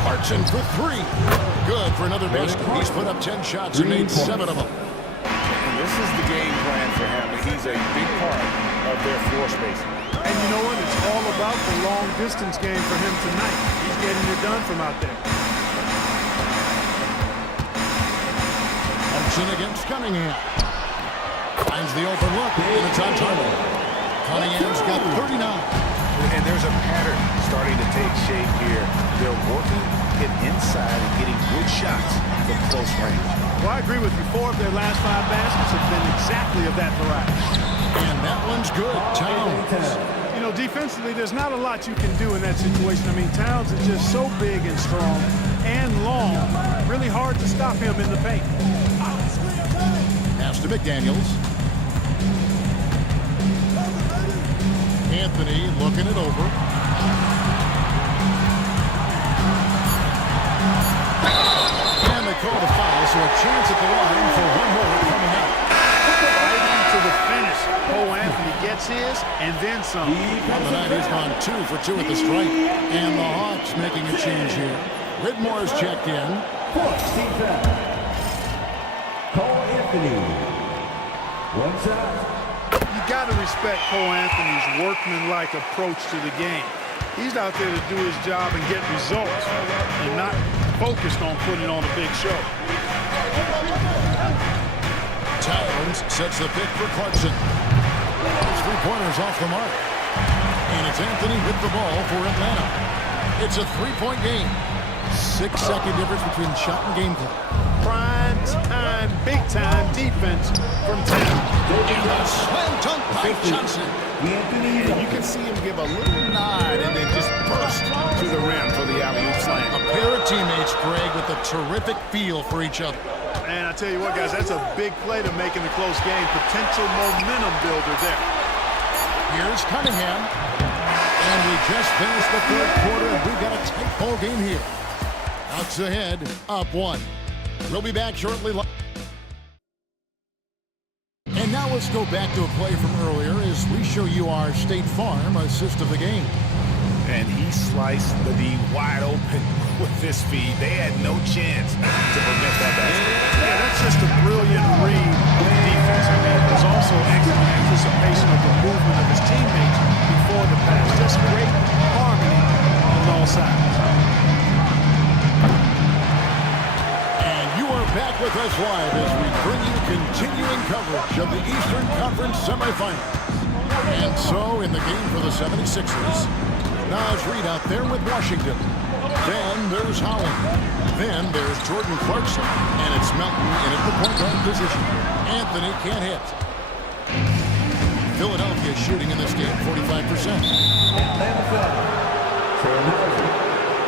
Clarkson for 3. Good for another basket. He's put up 10 shots and made 7 of them. And this is the game plan for him. He's a big part of their floor spacing. And you know what? It's all about the long distance game for him tonight. He's getting it done from out there. Clarkson against Cunningham. Finds the open look, and it's on target. Cunningham's got 39. And there's a pattern starting to take shape here. They're working it inside and getting good shots from close range. Well, I agree with you. 4 of their last 5 baskets have been exactly of that variety. And that one's good. Towns. You know, defensively, there's not a lot you can do in that situation. I mean, Towns is just so big and strong and long. Really hard to stop him in the paint. Pass to McDaniels. Anthony looking it over. And they call the foul, so a chance at the line for one more coming out. Right into the finish. Cole Anthony gets his and then some. On the night, he's gone 2 for 2 at the stripe. And the Hawks making a change here. Whitmore's checked in. Cole Anthony. 1 shot. You got to respect Cole Anthony's workmanlike approach to the game. He's out there to do his job and get results and not focused on putting on a big show. Towns sets the pick for Clarkson. His 3-pointers off the mark. And it's Anthony with the ball for Atlanta. It's a 3-point game. 6-second difference between shot and game clock. Prime time, big time defense from Towns. And a slam dunk by Johnson. And you can see him give a little nod and then just burst to the rim for the alley-oop slam. A pair of teammates, Greg, with a terrific feel for each other. And I tell you what, guys, that's a big play to make in a close game. Potential momentum builder there. Here's Cunningham. And we just finished the 3rd quarter, and we've got a tight ball game here. Hawks ahead, up 1. We'll be back shortly. And now let's go back to a play from earlier as we show you our State Farm assist of the game. And he sliced the D wide open with his feet. They had no chance to prevent that basket. Yeah, that's just a brilliant read of the defense. I mean, there's also excellent anticipation of the movement of his teammates before the pass. Just great harmony on all sides. Back with us live as we bring you continuing coverage of the Eastern Conference semifinals. And so, in the game for the 76ers, Naz Reid out there with Washington. Then there's Holland. Then there's Jordan Clarkson. And it's Melton in at the point guard position. Anthony can't hit. Philadelphia shooting in this game 45%. Atlanta foul.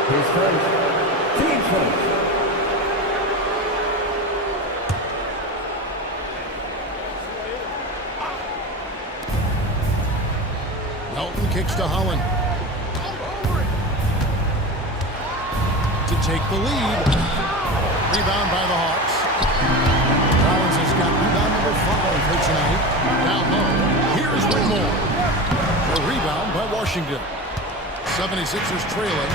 His first. Team first. Melton kicks to Holland. To take the lead. Rebound by the Hawks. Collins has got rebound number 5 for tonight. Down low. Here's Whitmore. The rebound by Washington. 76ers trailing.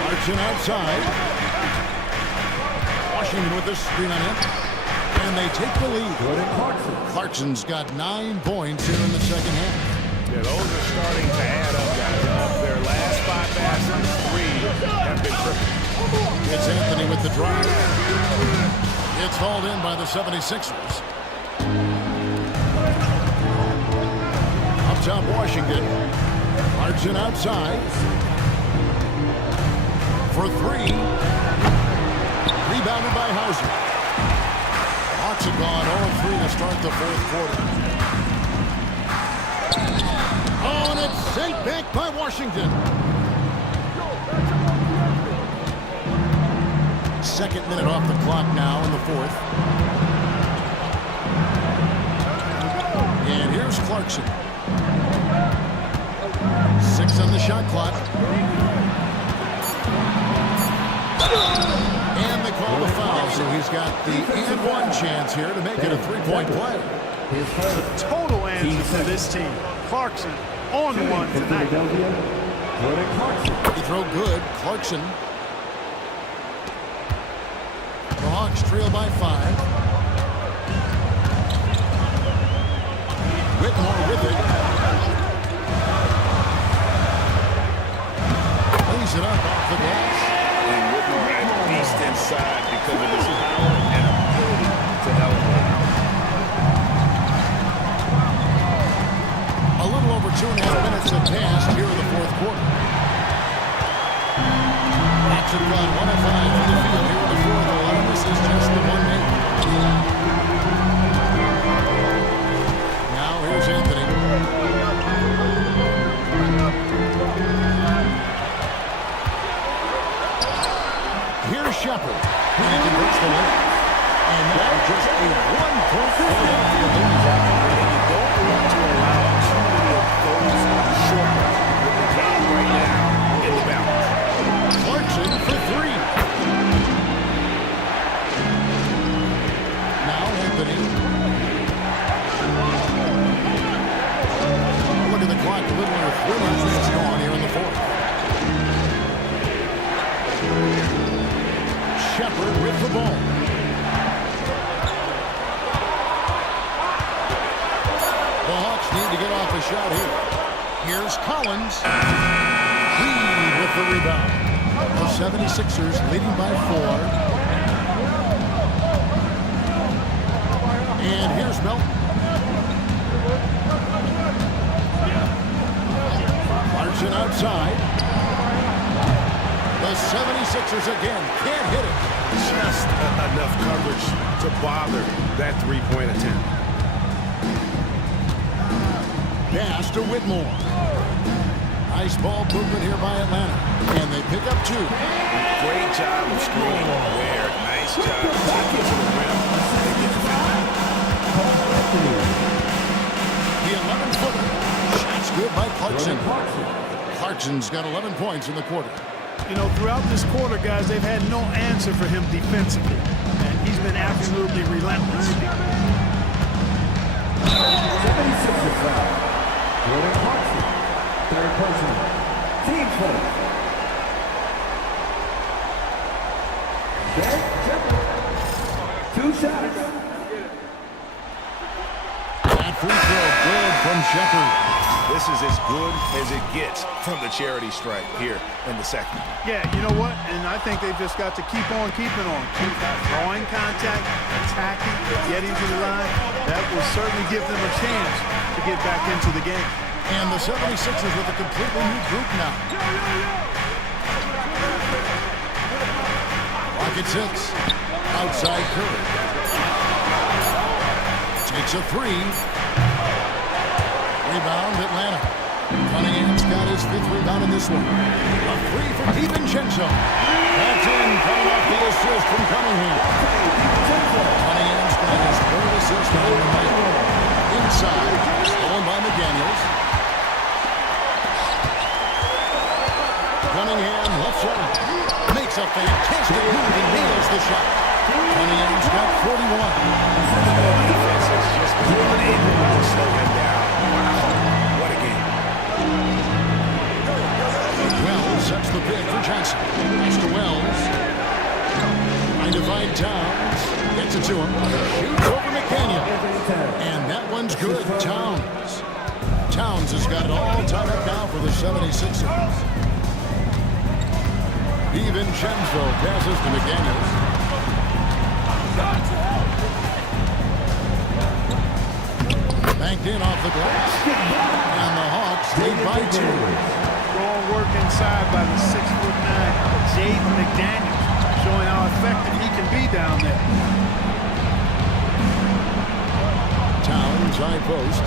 Clarkson outside. Washington with the screen on him. And they take the lead. Clarkson's got 9 points here in the second half. Yeah, those are starting to add up, guys. Of their last 5 baskets, 3 have been triple. It's Anthony with the drive. It's hauled in by the 76ers. Up top, Washington. Clarkson outside. For 3. Rebounded by Hauser. Hawks have gone 0-3 to start the 4th quarter. Oh, and it's sent back by Washington. Second minute off the clock now in the 4th. And here's Clarkson. 6 on the shot clock. And they call the foul, so he's got the and 1 chance here to make it a 3-point play. The total answer for this team. Clarkson on 1 tonight. He throw good. Clarkson. The Hawks trail by 5. Whitmore with it. Lays it up off the glass. And Whitmore had beast inside because of his power and ability and he converts the lead. And now just a 1-point Philadelphia lead. And you don't want to allow too many of those short runs with the game right now in the balance. Clarkson for three. Now Anthony. Look at the clock. A little over 3 minutes gone here in the fourth. Shepard with the ball. The Hawks need to get off a shot here. Here's Collins. Reed with the rebound. The 76ers leading by 4. And here's Melton. Clarkson outside. The 76ers again can't hit it. Just enough coverage to bother that three-point attempt. Pass to Whitmore. Nice ball movement here by Atlanta. And they pick up 2. Great job of screening Ware. Nice job taking to the rim. They get the foul. The 11-footer. Shot's good by Clarkson. Clarkson's got 11 points in the quarter. You know, throughout this quarter, guys, they've had no answer for him defensively. And he's been absolutely relentless. 76ers foul. Jordan Clarkson. Third personal. Team foul. Ben Shepard. 2 shots. That free throw good from Shepard. This is as good as it gets from the charity stripe here in the second. Yeah, you know what? And I think they've just got to keep on keeping on. Keep drawing contact, attacking, getting to the line. That will certainly give them a chance to get back into the game. And the 76ers with a completely new group now. Clock at 6. Outside Curry. Takes a 3. Rebound Atlanta. Cunningham's got his 5th rebound in this one. A 3 from DiVincenzo. That's in, coming off the assist from Cunningham. Cunningham's got his 3rd assist on the night. Inside, stolen by McDaniels. Cunningham left side. Makes a fantastic move and nails the shot. Cunningham's got 41. The defense has just been unable to slow him down. Wow, what a game. Wells sets the pick for Johnson. Pass to Wells. Trying to find Towns. Gets it to him. Shoots over McDaniel. And that one's good. Towns. Towns has got it all tied up now for the 76ers. DiVincenzo passes to McDaniels. Banked in off the glass. And the Hawks lead by 2. Strong work inside by the 6'9" Jaden McDaniels, showing how effective he can be down there. Towns, high post.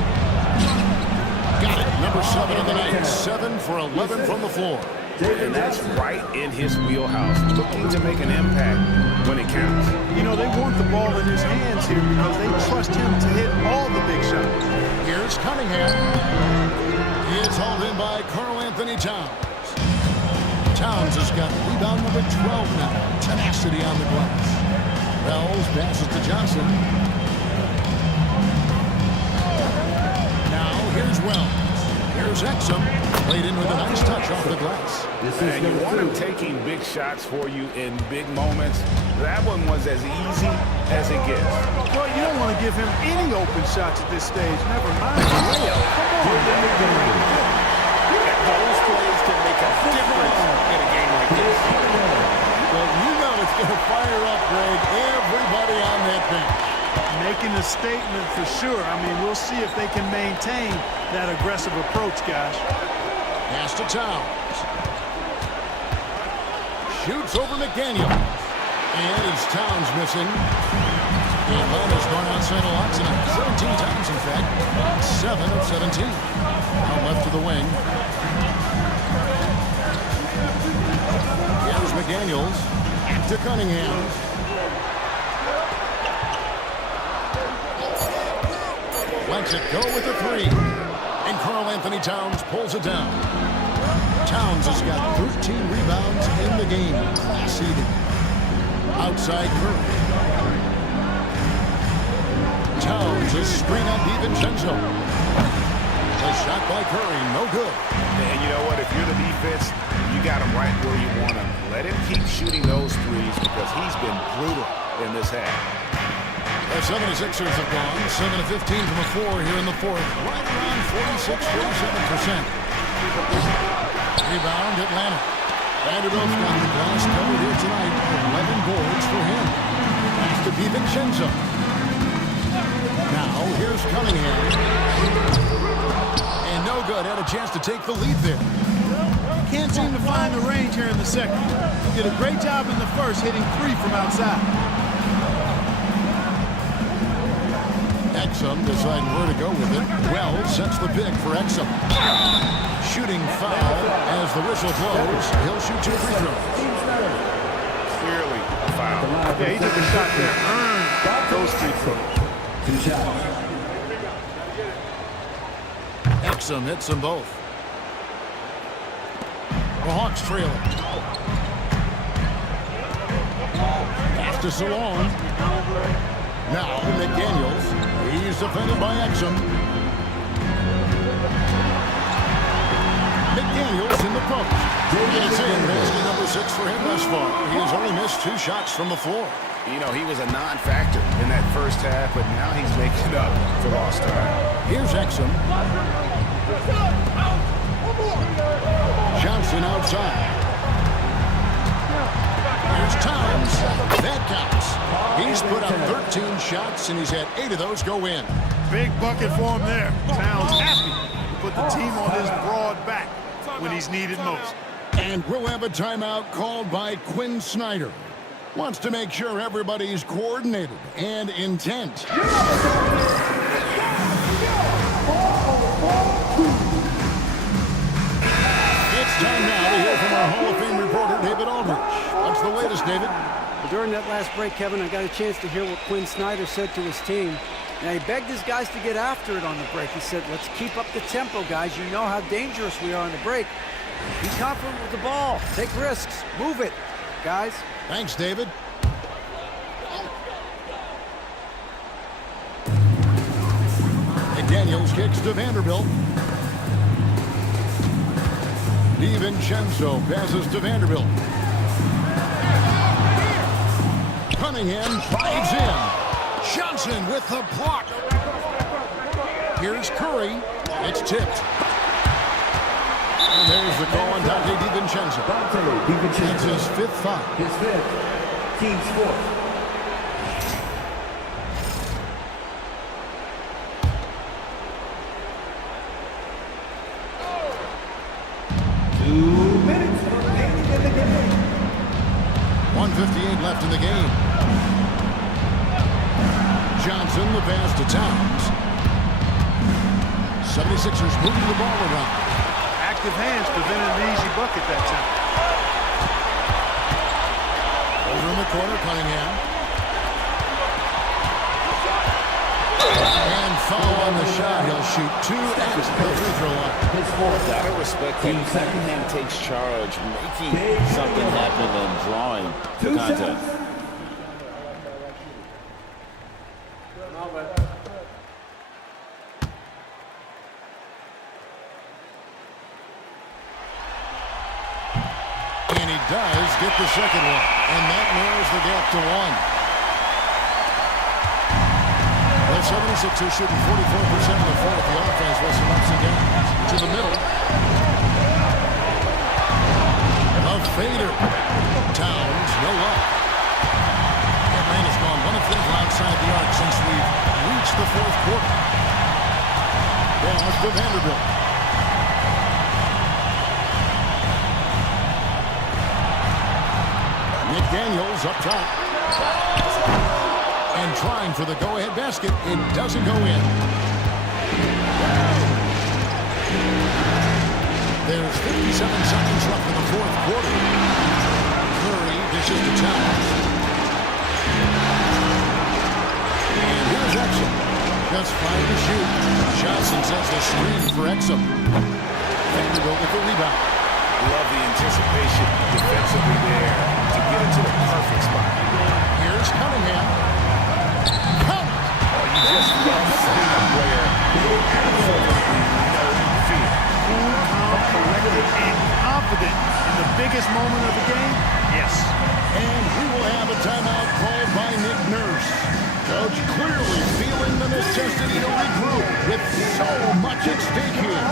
Got it. Number 7 on the night. 7 for 11 from the floor. And that's right in his wheelhouse. Looking to make an impact when it counts. You know, they want the ball in his hands here because they trust him to hit all the big shots. Here's Cunningham. It's hauled in by Karl Anthony Towns. Towns has got rebound number 12 now. Tenacity on the glass. Wells passes to Johnson. Now here's Wells. Here's Exum. Played in with a nice touch off the glass. And you want him taking big shots for you in big moments. That one was as easy as it gets. Well, you don't want to give him any open shots at this stage. Never mind the layup. Come on. Those plays can make a difference in a game like this. Well, you know it's going to fire up, Greg, everybody on that bench. Making a statement for sure. I mean, we'll see if they can maintain that aggressive approach, guys. Pass to Towns. Shoots over McDaniel. And it's Towns missing. Atlanta's gone outside a lot tonight. 17 times, in fact. 7 of 17. Now left to the wing. Here's McDaniels. Back to Cunningham. lets it go with a three. And Karl Anthony Towns pulls it down. Towns has got 13 rebounds in the game. Class eating. Outside Curry. Towns, a screen on DiVincenzo. A shot by Curry, no good. And you know what? If you're the defense, you got him right where you want him. Let him keep shooting those threes because he's been brutal in this half. The 76ers have gone 7 of 15 from the floor here in the fourth. Right around 46-47%. Rebound, Atlanta. Vanderbilt's got the glass covered here tonight. 11 boards for him. Pass to DiVincenzo. Now, here's Cunningham. And no good. Had a chance to take the lead there. Can't seem to find the range here in the second. Did a great job in the first, hitting three from outside. Exum deciding where to go with it. Wells sets the pick for Exum. Shooting foul as the whistle blows. He'll shoot 2 free throws. Clearly a foul. Yeah, he took a shot there. Earned those free throws. Exum hits them both. The Hawks trailing. Pass to Salon. Now McDaniels. He's defended by Exum. McDaniels in the post. And it's in. Basket number 6 for him thus far. He has only missed 2 shots from the floor. You know, he was a non-factor in that first half, but now he's making up for lost time. Here's Exum. Johnson outside. Here's Towns. That counts. He's put up 13 shots, and he's had 8 of those go in. Big bucket for him there. Towns happy to put the team on his broad back when he's needed most. And we'll have a timeout called by Quinn Snyder. Wants to make sure everybody's coordinated and intent. It's time now to hear from our Hall of Fame reporter, David Aldridge. What's the latest, David? Well, during that last break, Kevin, I got a chance to hear what Quinn Snyder said to his team. Now, he begged his guys to get after it on the break. He said, let's keep up the tempo, guys. You know how dangerous we are on the break. Be confident with the ball. Take risks. Move it, guys. Thanks, David. McDaniels kicks to Vanderbilt. DiVincenzo passes to Vanderbilt. Cunningham drives in. Johnson with the block. Here's Curry. It's tipped. And there's the call on Dante DiVincenzo. That's his 5th foul. His 5th. Team's 4th. in the game. 1:58 left in the game. Johnson, the pass to Towns. 76ers moving the ball around. Active hands prevented an easy bucket that time. Over in the corner, Cunningham. And foul on the shot. He'll shoot 2 at the free throw line. His fourth. Gotta respect that Cunningham takes charge, making something happen and drawing the contest. And he does get the second one. And that narrows the gap to 1. The 76ers shooting 44% of the fourth. The offense was some ups and downs. To the middle. A fader. Towns, no luck. Atlanta's gone 1 of 3 from outside the arc since we've reached the fourth quarter. Pass to Vanderbilt. McDaniels up top. And trying for the go-ahead basket. It doesn't go in. There's 57 seconds left in the fourth quarter. Curry dishes to Towns. And here's Exum. Just 5 to shoot. Johnson sets the screen for Exum. Vanderbilt with the rebound. Love the anticipation defensively there to get it to the perfect spot. Here's Cunningham. Count! You just love seeing a player with absolutely no fear. Calm, collected, and confident in the biggest moment of the game? Yes. And we will have a timeout called by Nick Nurse. Coach clearly feeling the necessity to regroup with so much at stake here.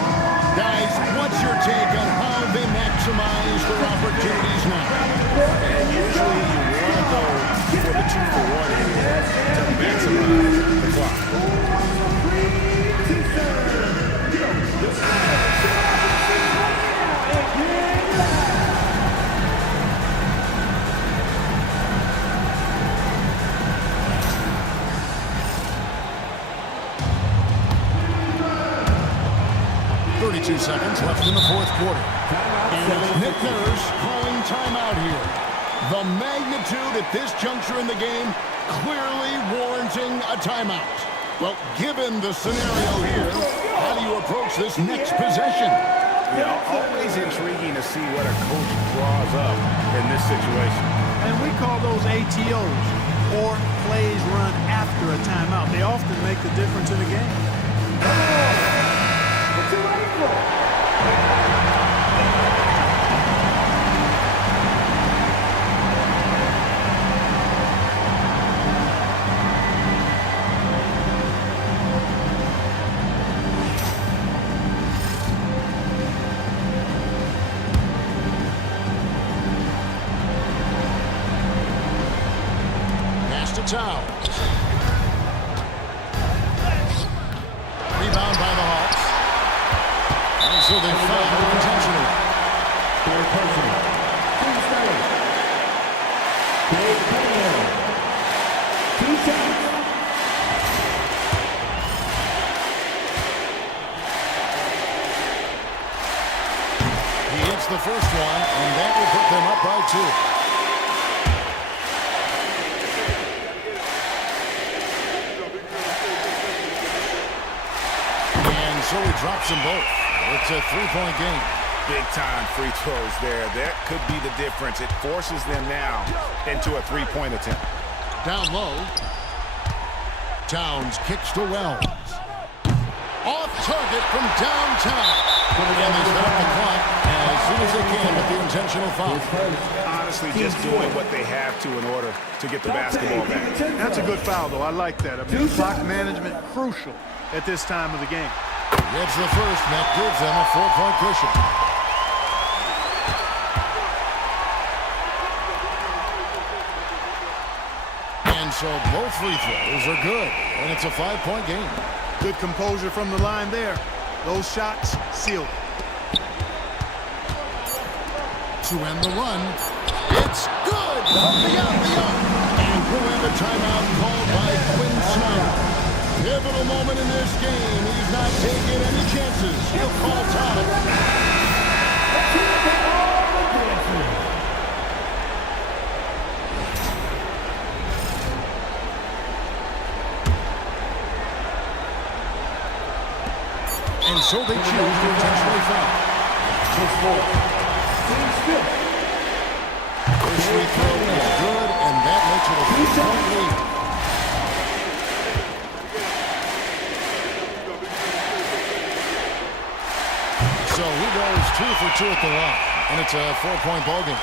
Guys, what's your take on how they maximize their opportunities now? And usually you want to go for the 2-for-1 here to maximize the clock. Seconds left in the fourth quarter. And Nick Nurse calling timeout here. The magnitude at this juncture in the game clearly warranting a timeout. Well, given the scenario here, how do you approach this next possession? You know, always intriguing to see what a coach draws up in this situation. And we call those ATOs, or plays run after a timeout. They often make the difference in the game. Towns. Rebound by the Hawks. And so they foul intentionally. He hits the first one, and that will put them up by 2. So he drops them both. It's a 3-point game. Big-time free throws there. That could be the difference. It forces them now into a 3-point attempt. Down low. Towns kicks to Wells. Off target from downtown. And they start the clock as soon as they can with the intentional foul. Honestly, just doing what they have to in order to get the basketball back. That's a good foul, though. I like that. I mean, clock management crucial at this time of the game. Gets the first, and that gives them a 4-point cushion. And so both free throws are good, and it's a 5-point game. Good composure from the line there. Those shots sealed. To end the run, it's good! The up. And we'll have a timeout called by Quinn Snyder. Pivotal moment in this game. He's not taking any chances. He'll call time. And so they choose to intentionally foul. First free throw is good, and that makes it a 3-point lead. So he goes 2 for 2 at the line, and it's a 4-point ball game.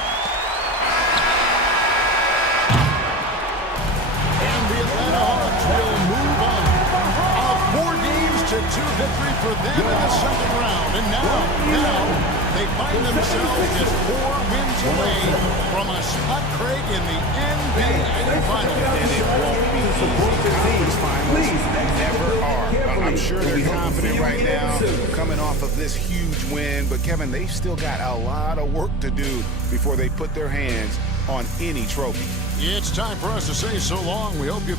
And the Atlanta Hawks will move on. A 4-2 victory for them in the second round. And now they find themselves just 4 wins away from a spot, Craig, in the NBN Finals. And it won't be easy. Conference finals never are. I'm sure they're confident right now, coming off of this huge win. But, Kevin, they've still got a lot of work to do before they put their hands on any trophy. It's time for us to say so long. We hope you...